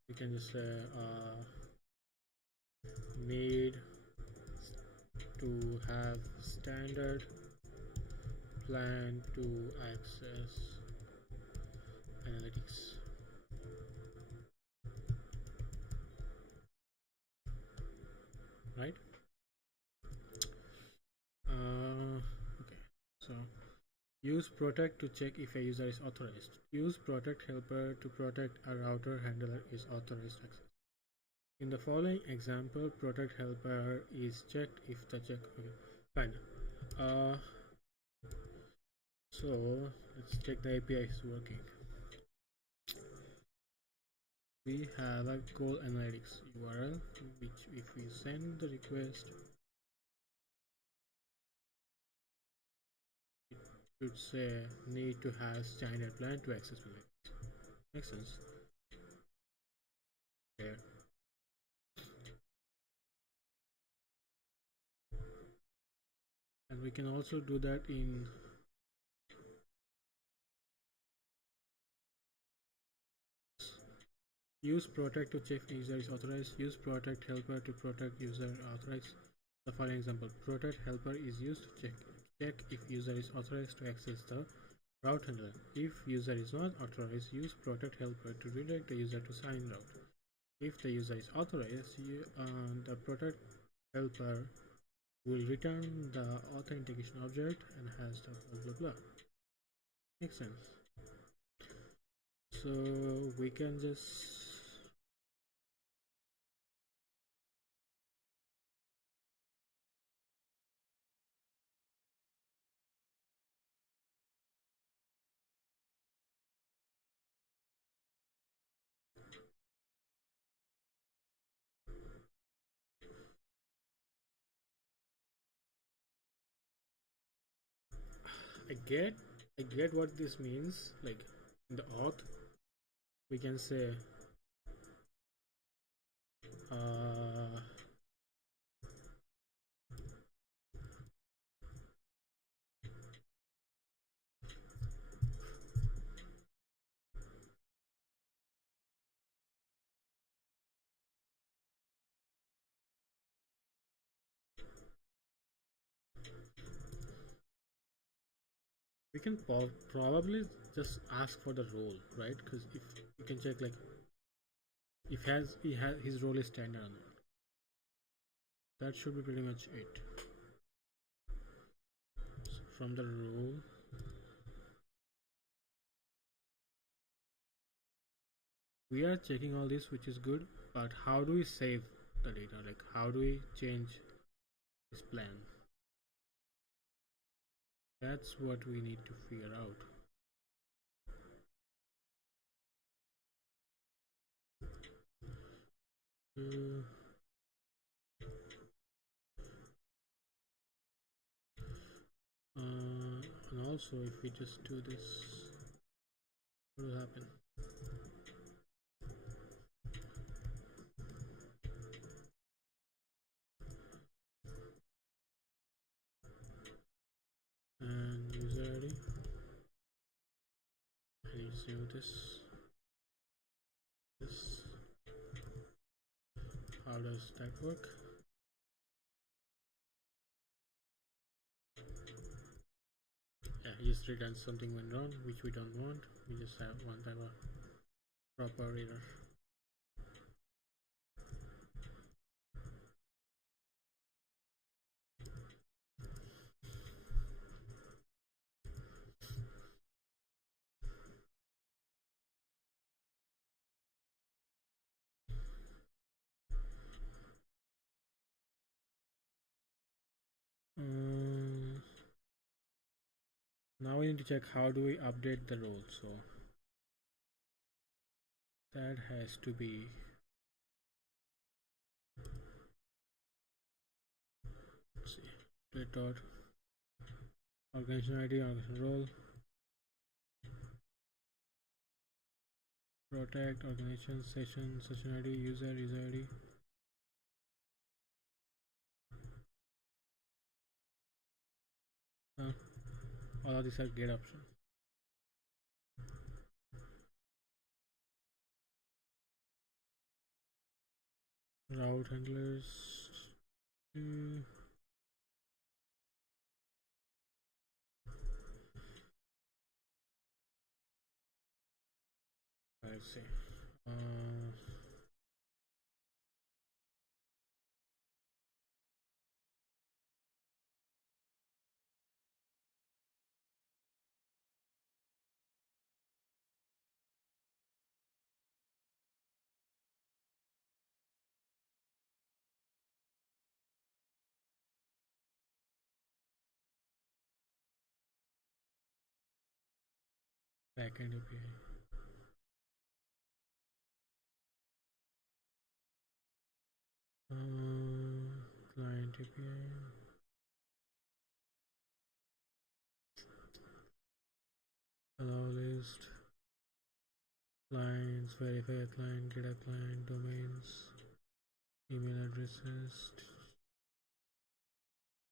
we can just say need to have standard plan to access analytics. right? Okay, so use protect to check if a user is authorized. Use protect helper to protect a router handler is authorized access. In the following example, protect helper is checked if the check. Okay, fine. Uh, so let's check the API is working. We have a goal analytics URL, which if we send the request, it should say need to have standard plan to access the makes sense. Okay. And we can also do that in use protect to check user is authorized. Use protect helper to protect user authorized. The following example: protect helper is used to check if user is authorized to access the route handler. If user is not authorized, use protect helper to redirect the user to sign route. If the user is authorized, the protect helper will return the authentication object and has the blah blah blah. Makes sense. So we can just I get I get what this means. Like in the auth, we can say uh, we can probably just ask for the role, right? Because if you can check like if he has his role is standard or not, that should be pretty much it. So from the role, we are checking all this, which is good. But how do we save the data? Like how do we change this plan? That's what we need to figure out. Uh, and also, if we just do this, what will happen? And user ID. I need to do this. This. How does that work? Yeah, he just returns something went wrong, which we don't want. We just have one type of proper error. Um, Now we need to check how do we update the role. So that has to be let's see, update dot organization ID, organization role, protect organization session ID, user ID. All of these are get option. Route handlers. Let's see. Uh, backend API. Client API. Allow list. Clients, verify a client, get a client, domains, email addresses,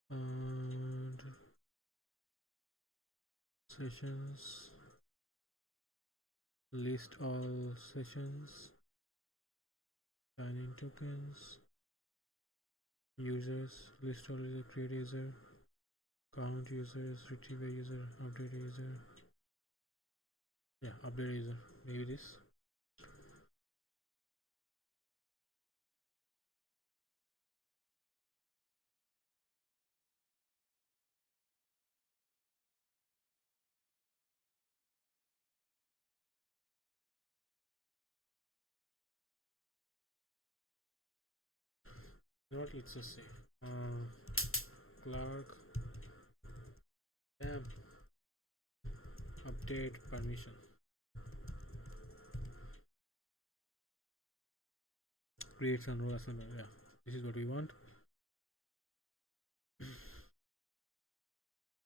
and sessions, list all sessions, signing tokens, users, list all user, create user, count users, retrieve a user, update a user. Yeah, update a user. Maybe this. What it's a say. Clerk. Damn. Update permission. Create some role assembly. Yeah, this is what we want.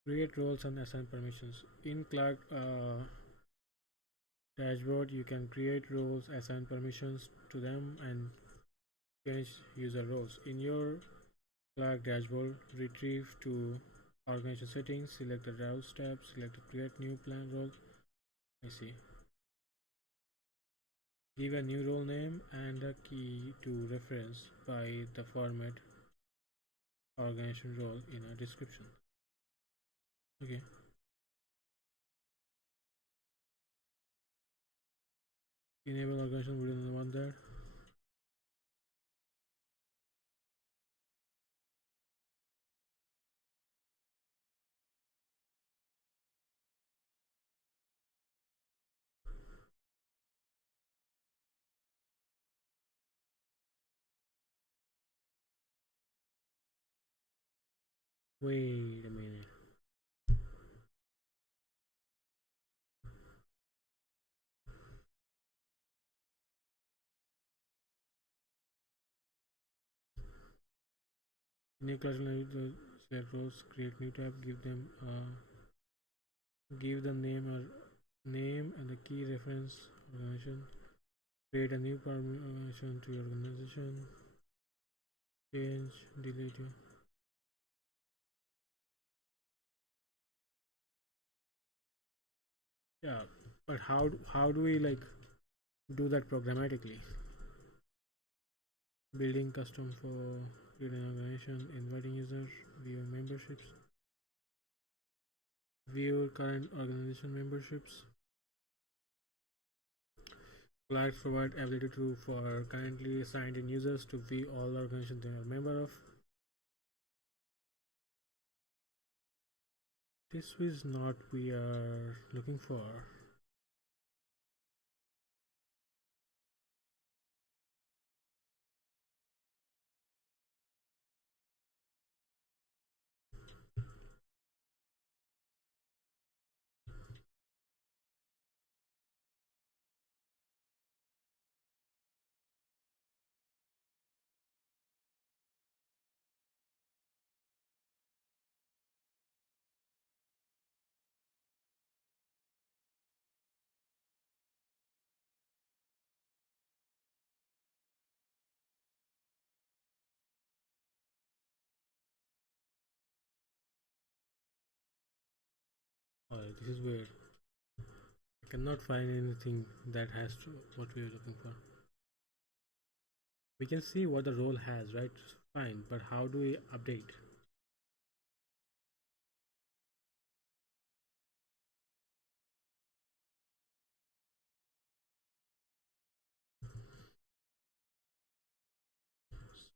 Create roles and assign permissions. In Clark dashboard, you can create roles, assign permissions to them, and change user roles. In your Clark dashboard, retrieve to organization settings, select the routes tab, select the create new plan role. I see. Give a new role name and a key to reference by the format organization role in a description. Okay. Enable organization, we don't want that. Wait a minute. New class select roles, create new tab, give the name or name and the key reference organization, create a new organization to your organization, change, delete it. Yeah, but how do we like do that programmatically? Building custom for creating organization, inviting users, view memberships, view current organization memberships. Flags provide ability to for currently signed in users to view all organizations they are a member of. This is not we are looking for. This is weird. I cannot find anything that has to what we are looking for. We can see what the role has, right? Fine, but how do we update?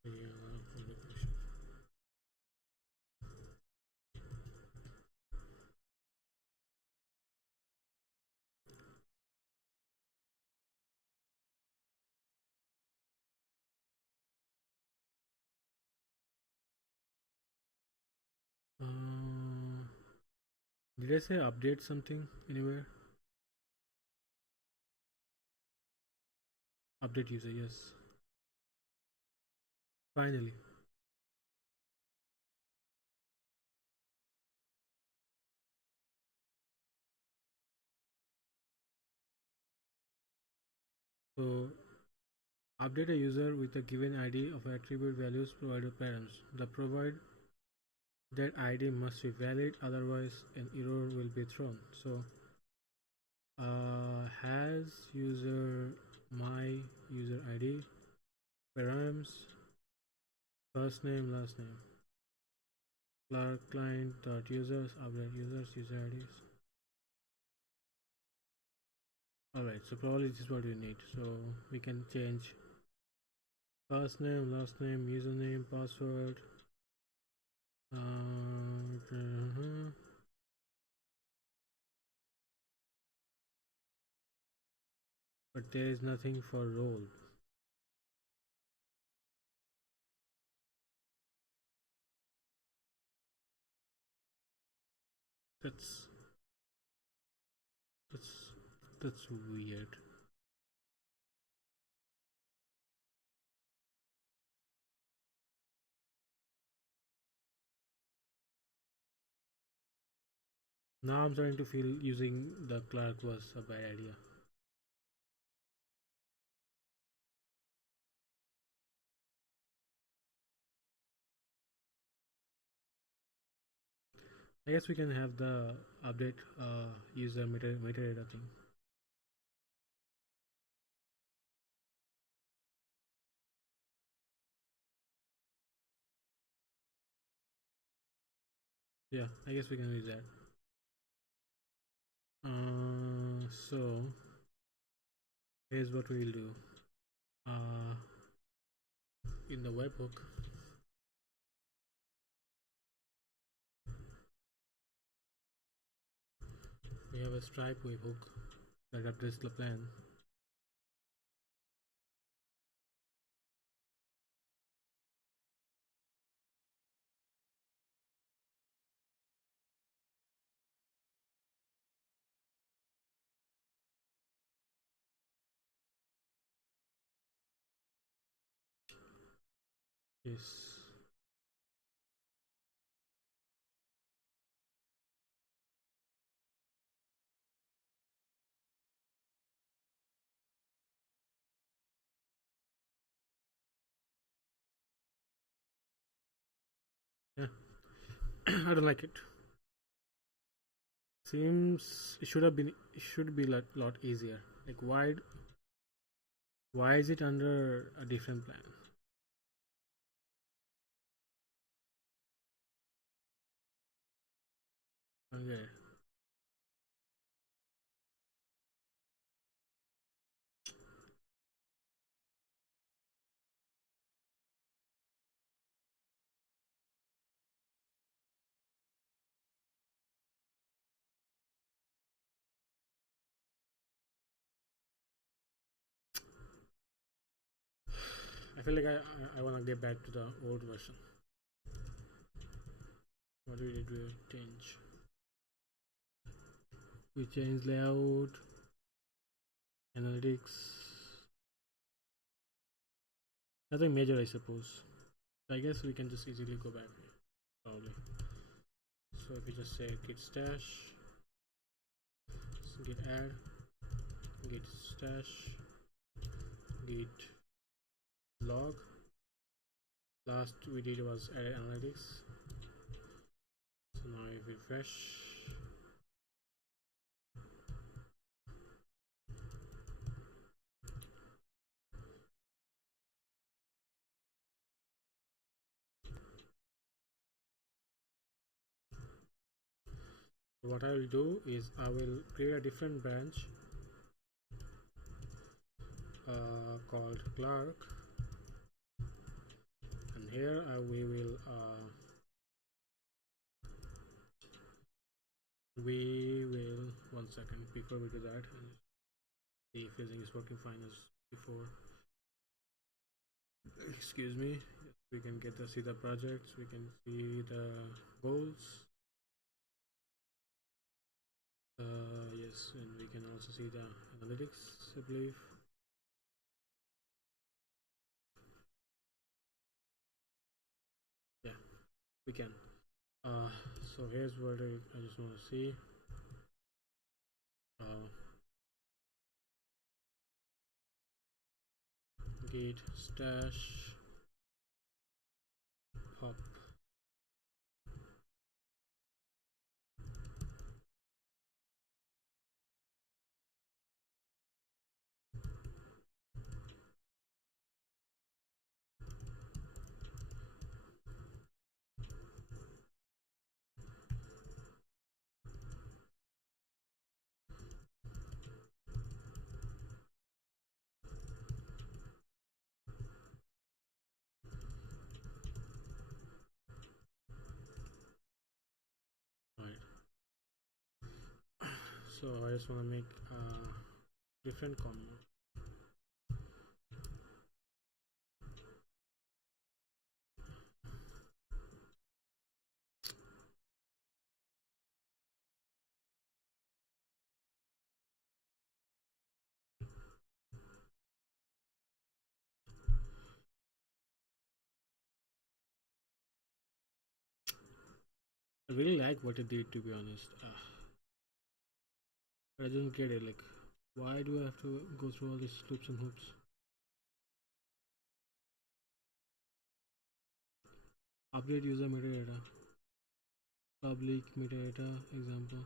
So, did I say update something anywhere? Update user, yes. Finally. So update a user with a given ID of attribute values provided params. The provide that ID must be valid, otherwise an error will be thrown. So has user my user ID params first name last name Clark client dot users update users user IDs. Alright, so probably this is what we need. So we can change first name, last name, username, password. But there is nothing for role. That's that's that's weird. Now I'm starting to feel using the Clark was a bad idea. I guess we can have the update user metadata thing. Yeah, I guess we can use that. So here's what we'll do. Uh, in the webhook, we have a Stripe webhook that updates the plan. Yes. Yeah, I don't like it. Seems it should have been. It should be a lot easier. Like why is it under a different plan? Okay. I feel like I want to get back to the old version. What did we change? We changed layout, analytics. Nothing major, I suppose. I guess we can just easily go back probably. So if we just say git stash, git add, git stash, git log. Last we did was add analytics. So now if we refresh, what I will do is I will create a different branch called Clark, and here we will 1 second before we do that and see if everything is working fine as before. Excuse me. We can get to see the projects, we can see the goals. Yes, and we can also see the analytics, I believe. we can. So here's what I just want to see. Gate stash pop. Right. So I just want to make a different comment. I really like what it did, to be honest. But I don't get it. Like, why do I have to go through all these loops and hoops? Update user metadata. Public metadata example.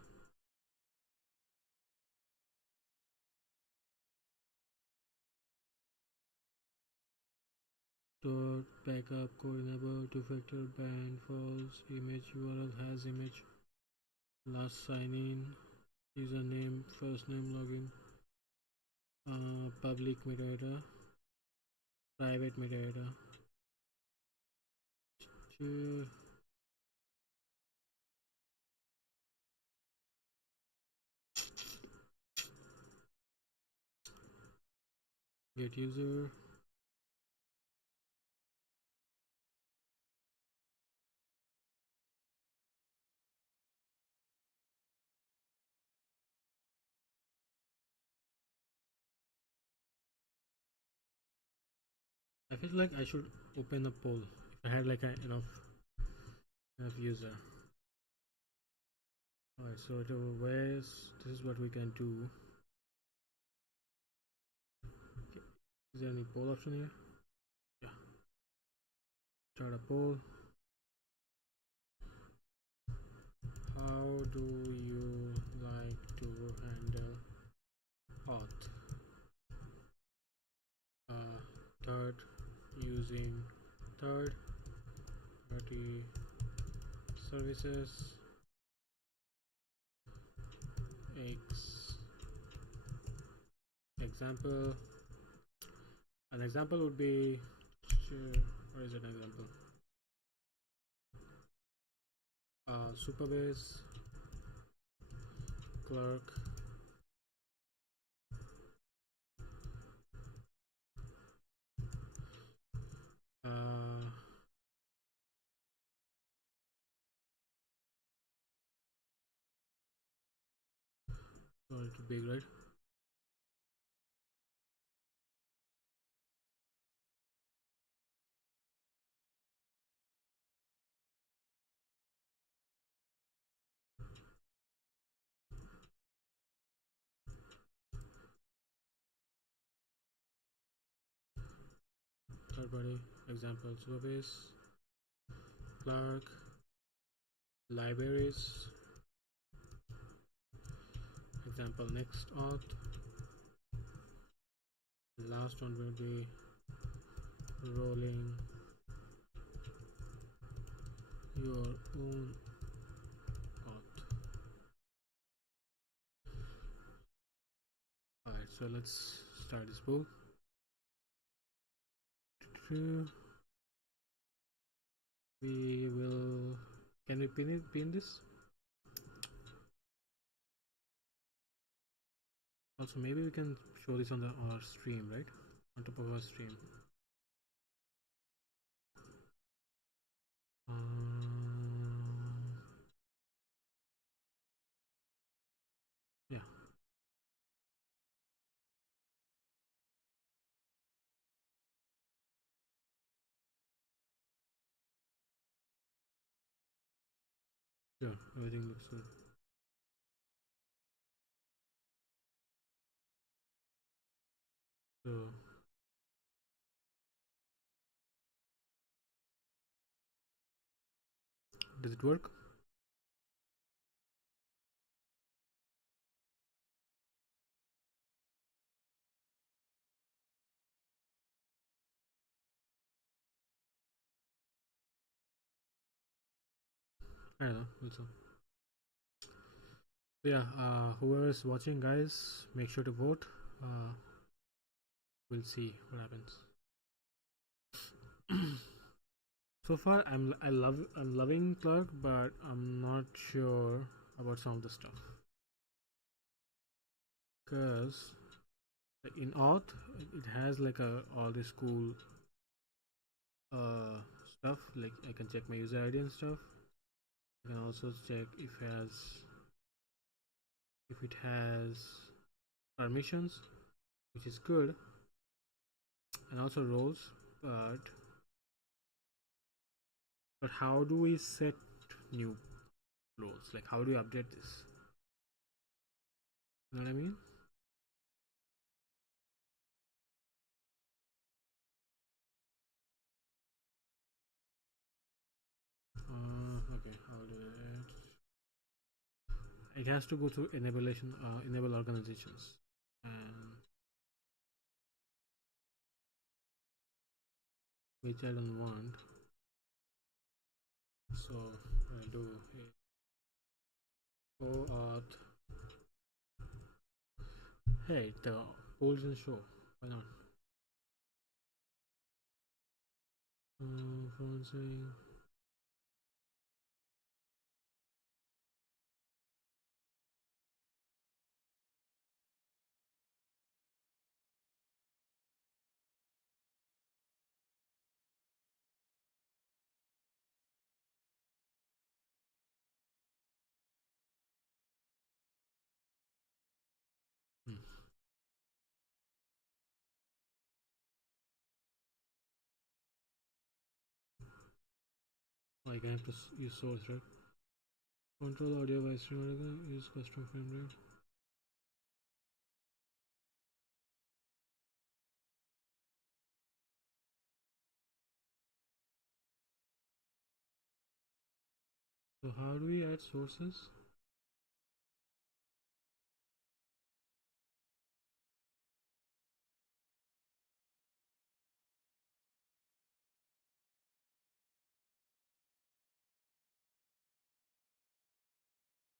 Dot backup code enable two-factor ban false image URL has image last sign in username first name login public metadata private metadata get user. I feel like I should open a poll if I had like enough user. Alright, so this is what we can do. Okay. Is there any poll option here? Yeah. Start a poll. How do you like to handle auth? Third using third party services. Example. An example would be, where is an example? Superbase clerk sorry, too big, right? Third party example Superbase clerk libraries example next auth. Last one will be rolling your own auth. Alright, so let's start this book. We will, can we pin this? Also, maybe we can show this on our stream, right? On top of our stream. Yeah. Sure, everything looks good. So, does it work? I don't know. Also, yeah. Whoever is watching, guys, make sure to vote. Uh, we'll see what happens. So far, I'm loving Clerk, but I'm not sure about some of the stuff. Cause in auth, it has like all this cool uh stuff. Like I can check my user ID and stuff. I can also check if it has permissions, which is good, and also roles. But how do we set new roles? Like how do we update this? You know what I mean? Okay, I'll do it. It has to go through enable organizations, and which I don't want. So I do a auth. Hey, the poll doesn't show. Why not? Phone saying. Hmm. Like I have to use source, right? Control audio by stream. Use custom frame rate. So how do we add sources?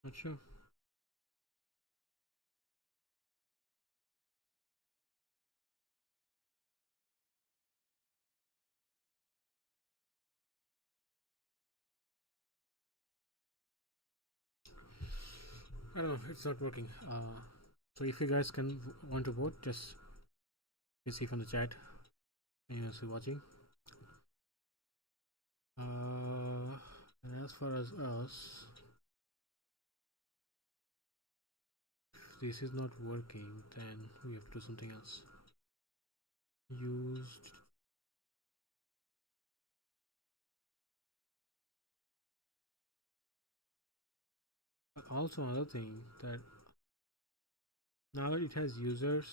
Not sure. I don't know. It's not working. So if you guys can want to vote, just you see from the chat. Anyone who's watching. And as far as us, if this is not working, then we have to do something else. Used. Also, another thing that now it has users.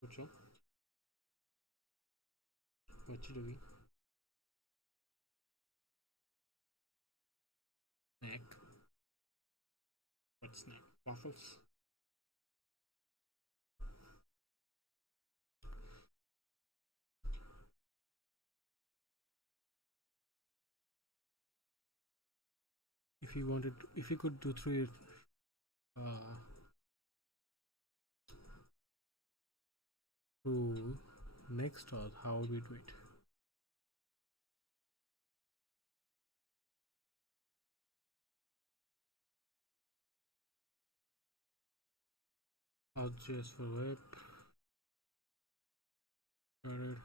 What show? What you doing? Snack. What snack? Waffles. If you wanted, if you could do through it, uh, through next or how would we do it? I'll just for web. Alright.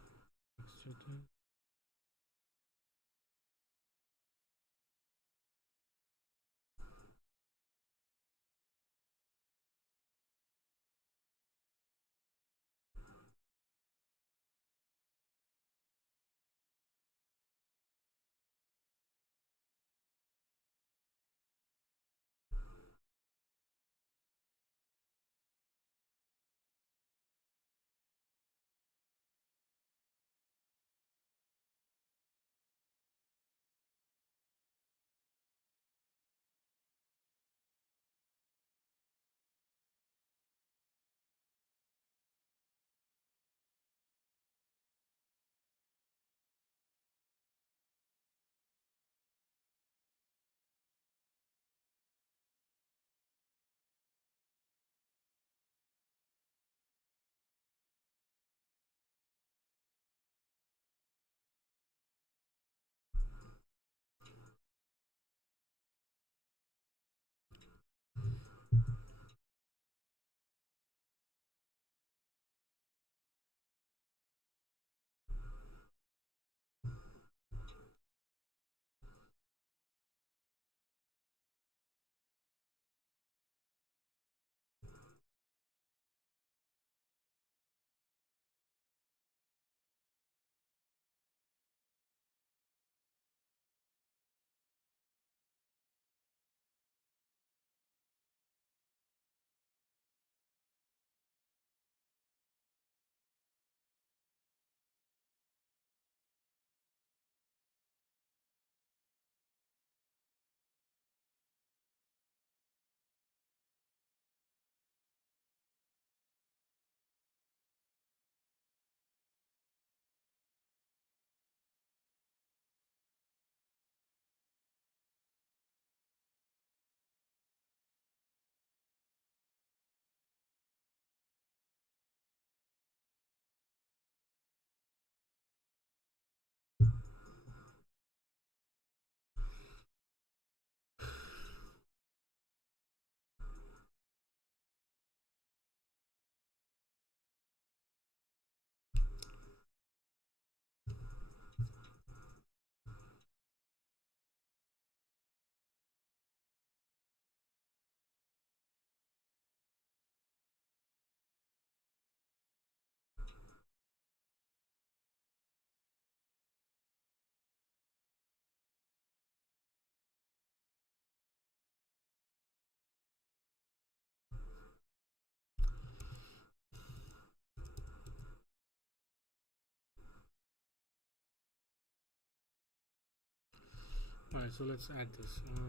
Alright, so let's add this. I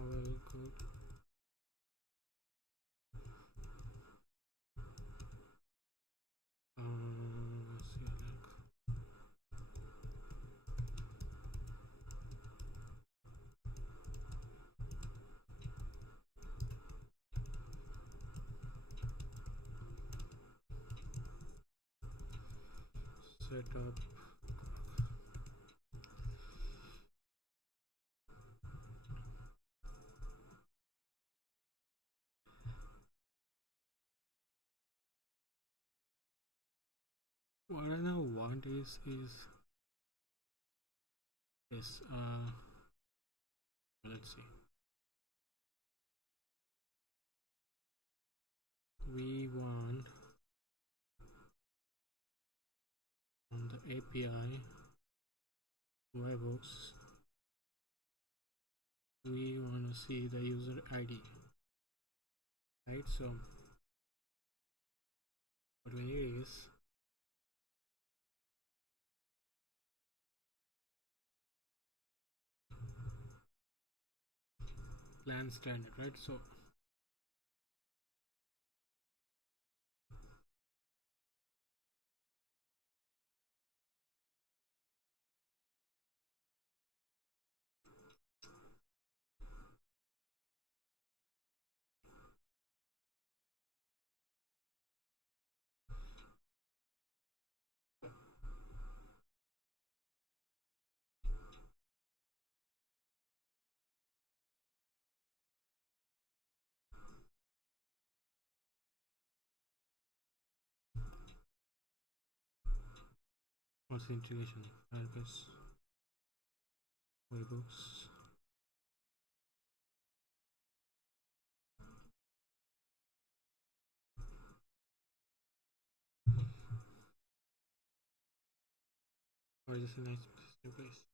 will go. See, set up. What I now want is this. Let's see. We want on the API webhooks. We want to see the user ID, right? So what we need is plan standard, right? So integration, Firebase, Waybooks. Or just a nice place.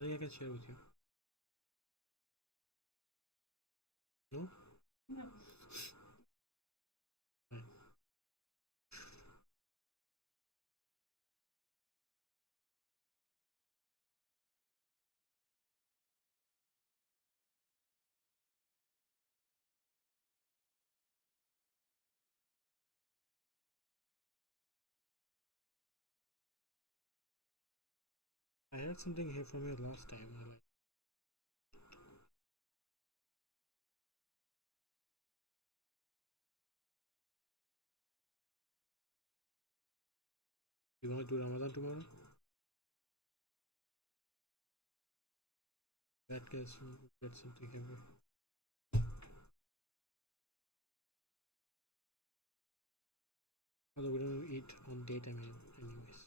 I think I can share with you. No? No. Right. I had something here from you last time. You want to do Ramadan tomorrow? That gets something heavy. Although we don't eat on daytime anyways.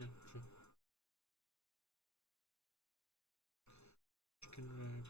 Yeah, true. Chicken red.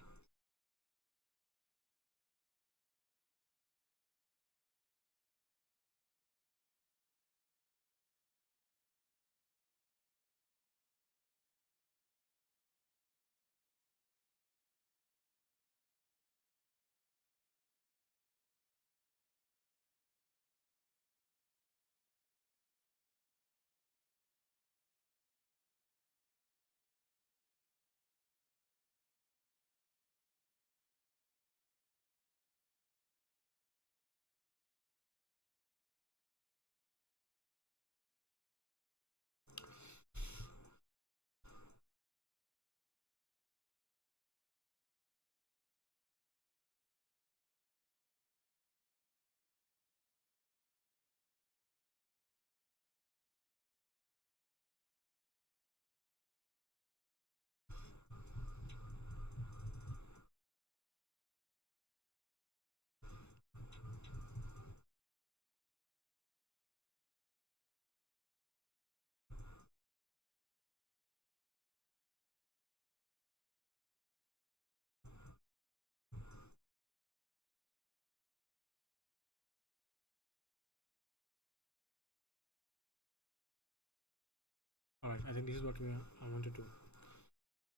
Alright, I think this is what I want to do.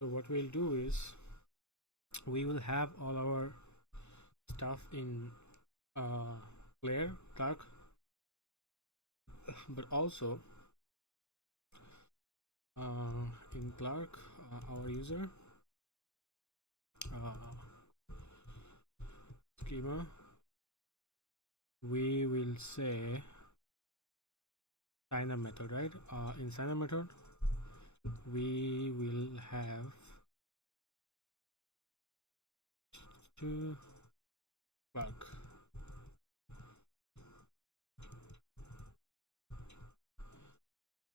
So what we'll do is we will have all our stuff in Claire, Clark, but also in Clark, our user schema, we will say signer method, right? In signer method, we will have to Clark.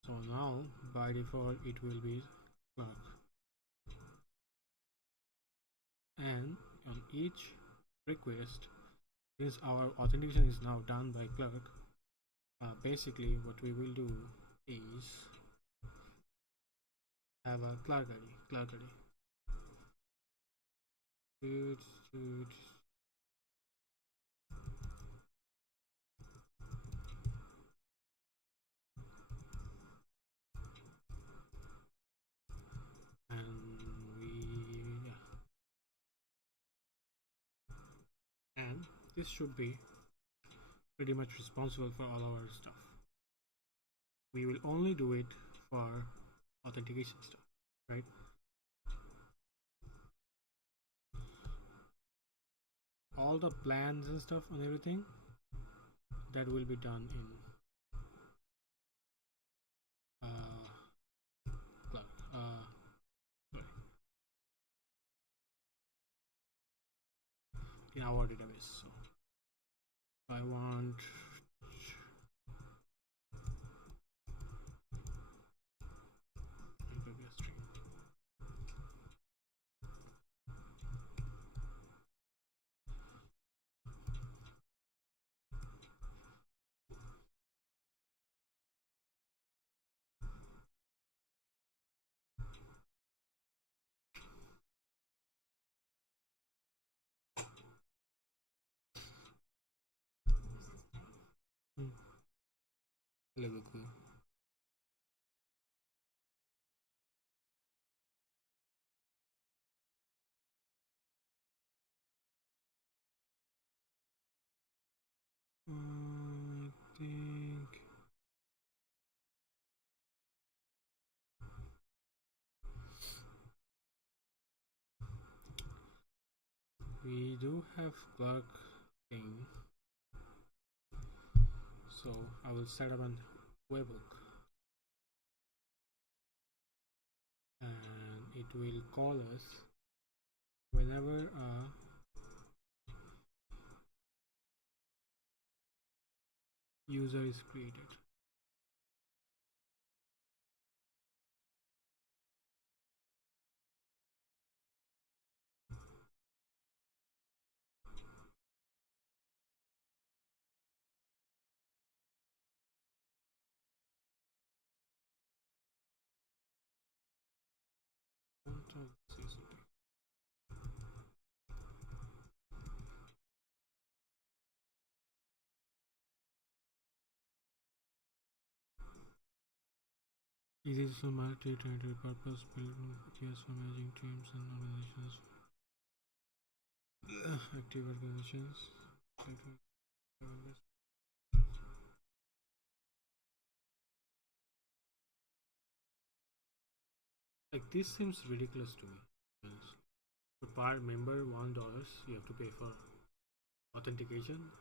So now by default it will be Clark, and on each request, since our authentication is now done by Clark, basically what we will do is have a Clark ID, Good, good. And this should be pretty much responsible for all our stuff. We will only do it for authentication stuff, right? All the plans and stuff and everything that will be done in in our database. So I want string. Level cool. I think we do have plug thing, so I will set up an webhook and it will call us whenever a user is created. It is a multi-territory purpose built ATS for managing teams and organizations. Active organizations. Like this seems ridiculous to me. Per member $1 you have to pay for authentication.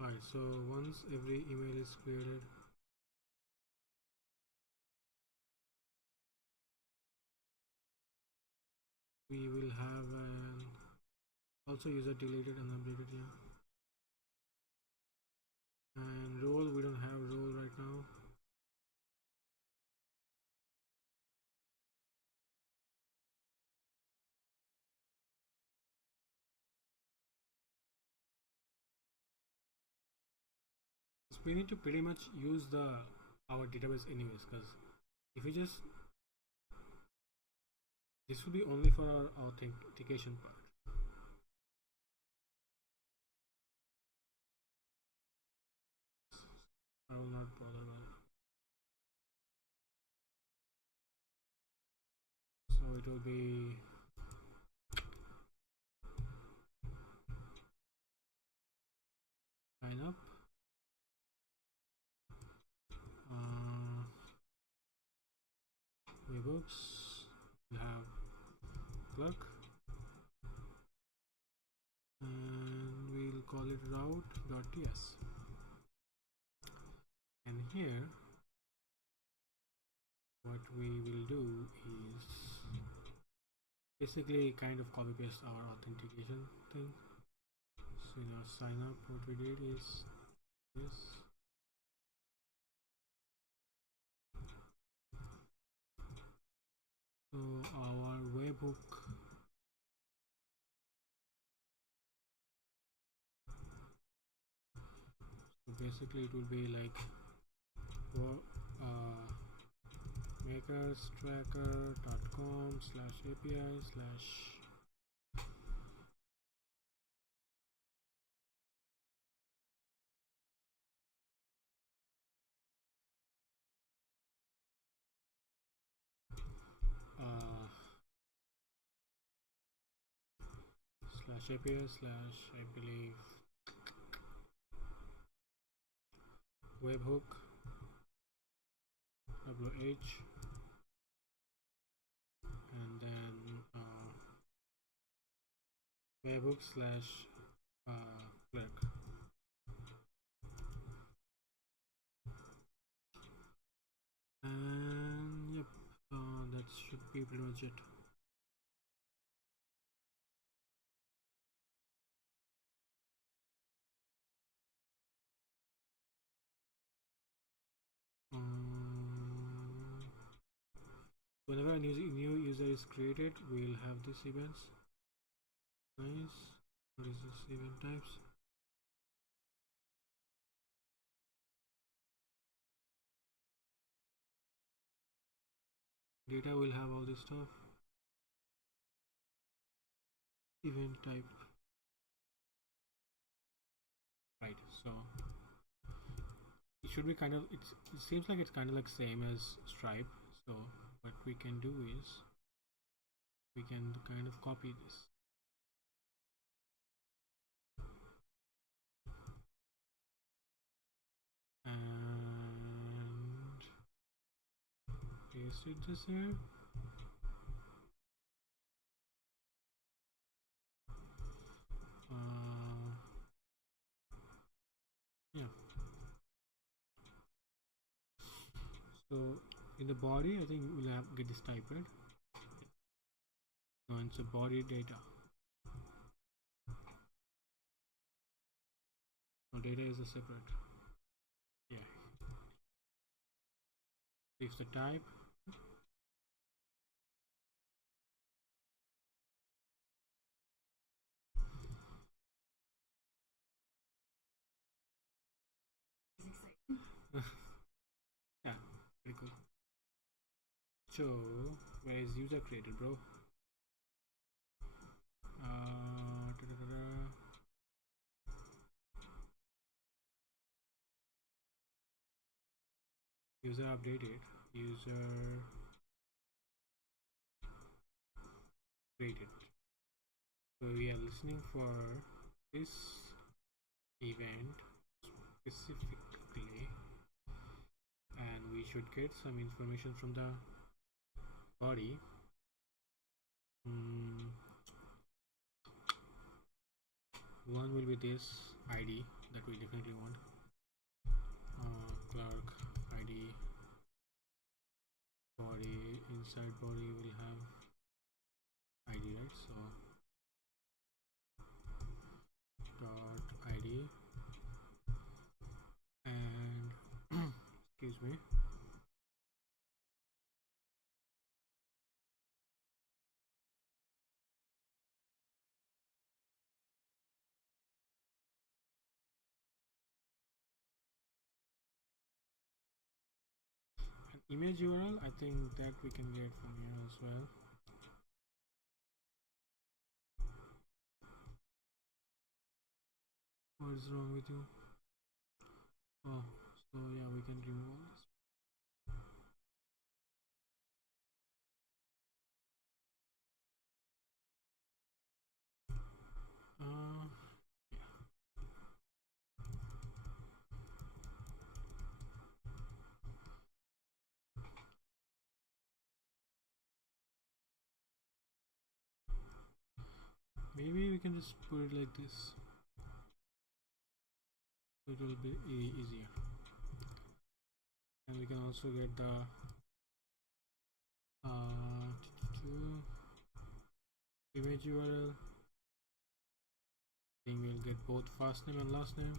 Alright, so once every email is created, we will have an also user deleted and updated, yeah. And role, we don't have role right now. So we need to pretty much use our database anyways, because if we just this will be only for our authentication part. I will not bother about it. So it will be sign up. Webhooks. We have plug, and we'll call it route.ts. And here, what we will do is basically kind of copy paste our authentication thing. So in our sign up, what we did is this. So our webhook so basically it will be like makerstracker.com/API/ /API/ I believe webhook WH, and then webhook slash clerk. And yep, that should be pretty much it. Whenever a new user is created, we'll have these events. Nice. What is this event types? Data will have all this stuff. Event type. Right. So it should be kind of. It seems like it's kind of like same as Stripe. So what we can do is we can kind of copy this. And paste it this here. Yeah. So in the body, I think we'll have get this type, right? No, it's a body data. So data is a separate. Yeah. If the type. Yeah, pretty cool. So where is user created, bro? User updated. User created. So we are listening for this event specifically, and we should get some information from the body. One will be this ID that we definitely want. Clerk ID. Body, inside body will have ID, right? So dot ID, and excuse me, an image URL. I think that we can get from here as well. What is wrong with you? Oh, so yeah, we can remove this. Maybe we can just put it like this. It will be easier. And we can also get the image URL. I think we'll get both first name and last name.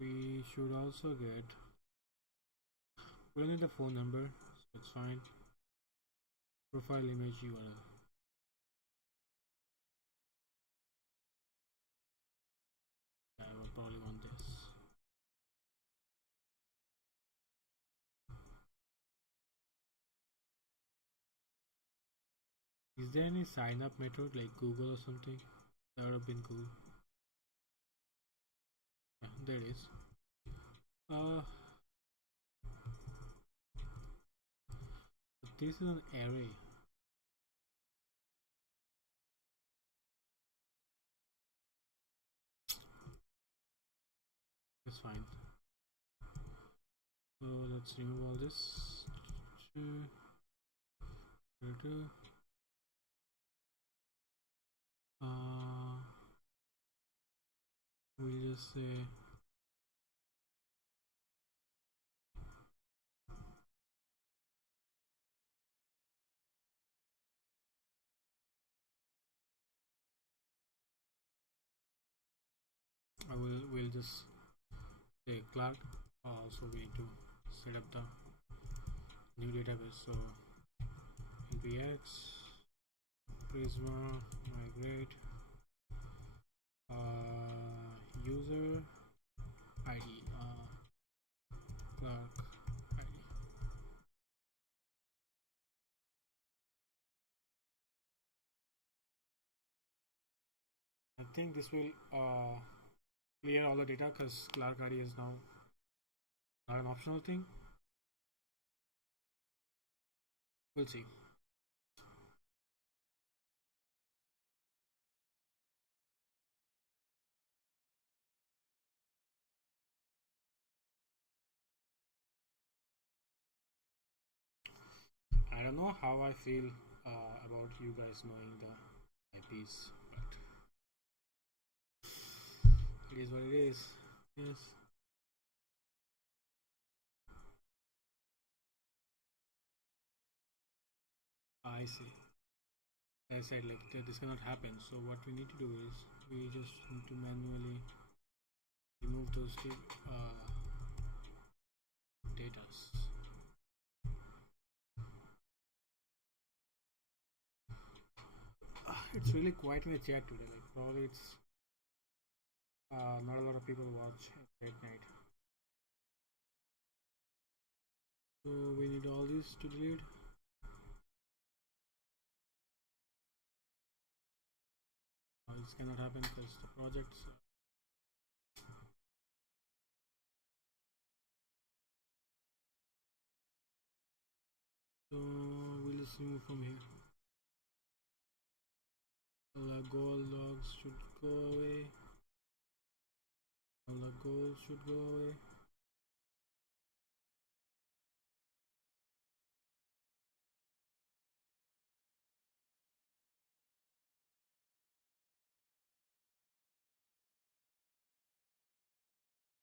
We should also get, we'll need the phone number, so it's fine. Profile image URL. Yeah, I will probably want this. Is there any sign up method like Google or something? That would have been cool. Yeah, there it is. This is an array. That's fine. So let's remove all this. We'll just say we'll just say Clark. So we need to set up the new database. So npx prisma migrate user id Clark id. I think this will clear all the data because Clark id is now not an optional thing. We'll see. I don't know how I feel about you guys knowing the IPs, but it is what it is. Yes. I see. I said like this cannot happen. So what we need to do is we just need to manually remove those data. It's really quiet in the chat today. Like probably it's not a lot of people watch at night. So we need all these to delete. This cannot happen because the projects. So we'll just remove from here. All the goal logs should go away. All the goals should go away.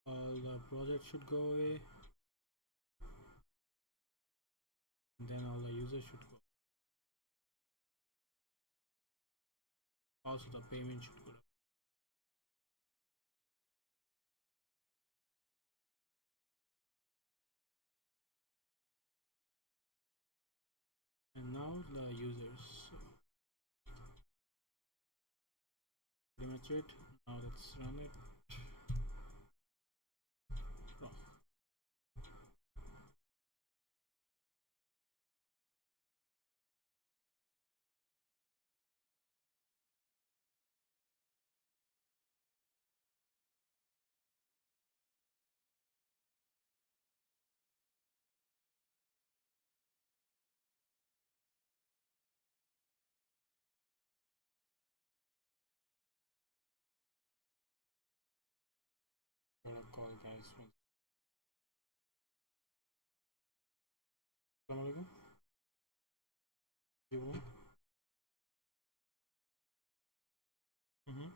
All the projects should go away. And then all the users should go. Also the payment should go. And now the users. Pretty much it. Now let's run it. Oh. Gotta call guys. Assalamualaikum. Mm-hmm.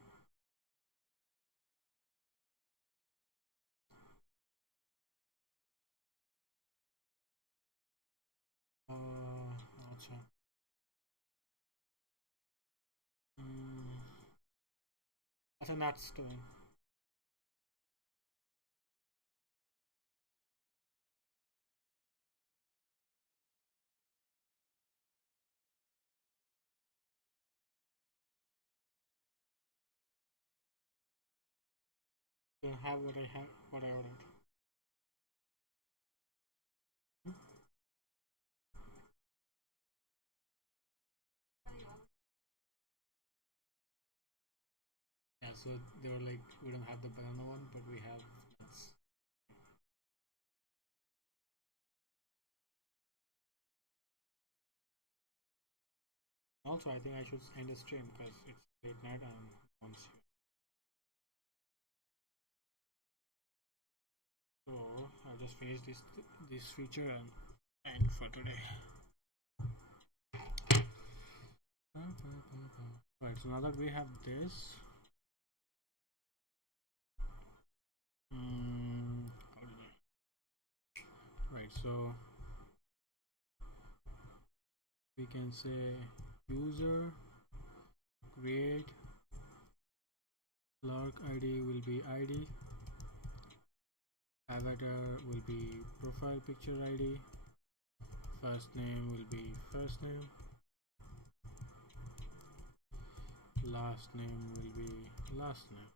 अच्छा. अच्छा that's doing. Don't have what I have, what I ordered. Yeah, so they were like, we don't have the banana one, but we have nuts. Also, I think I should end the stream because it's late night and once just finish this feature and end for today. Right, so now that we have this, right, so we can say user create clerk ID will be ID, avatar will be profile picture ID, first name will be first name, last name will be last name,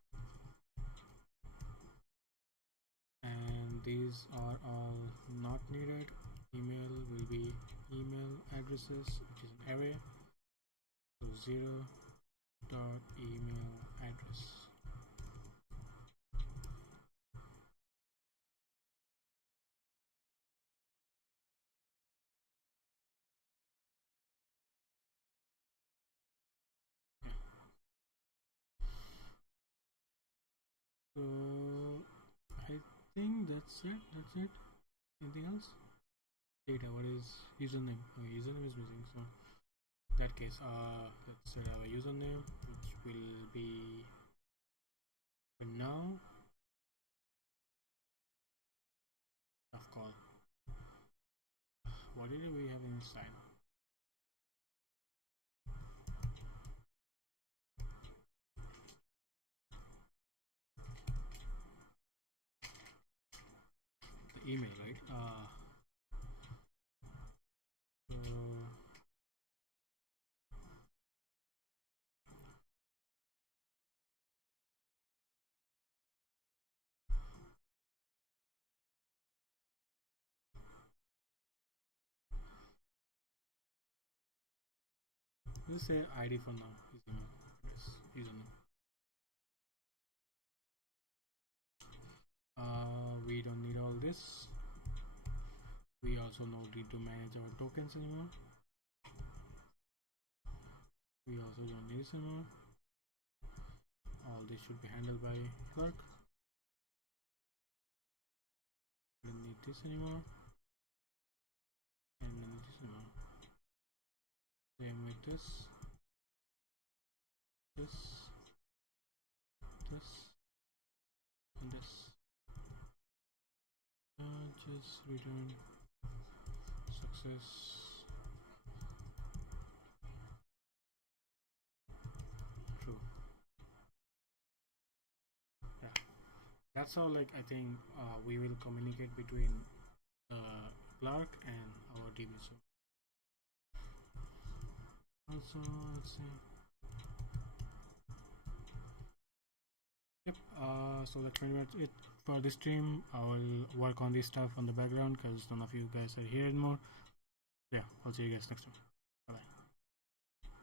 and these are all not needed. Email will be email addresses, which is an array, so 0.email address. So I think that's it. Anything else? Data. What is username? Okay, username is missing. So in that case, let's set our username, which will be for now of call. What did we have inside? The email, right? We'll say ID for now. Username. Yes, username. We don't need all this. We also don't need to manage our tokens anymore. We also don't need this anymore. All this should be handled by clerk. We don't need this anymore. And we need this anymore. Same with this, and this. Just return success. True. Yeah, that's how, like, I think we will communicate between clerk and our DB. So also, let's see. Yep. So that's pretty much it for this stream. I will work on this stuff on the background because none of you guys are here anymore. Yeah, I'll see you guys next time.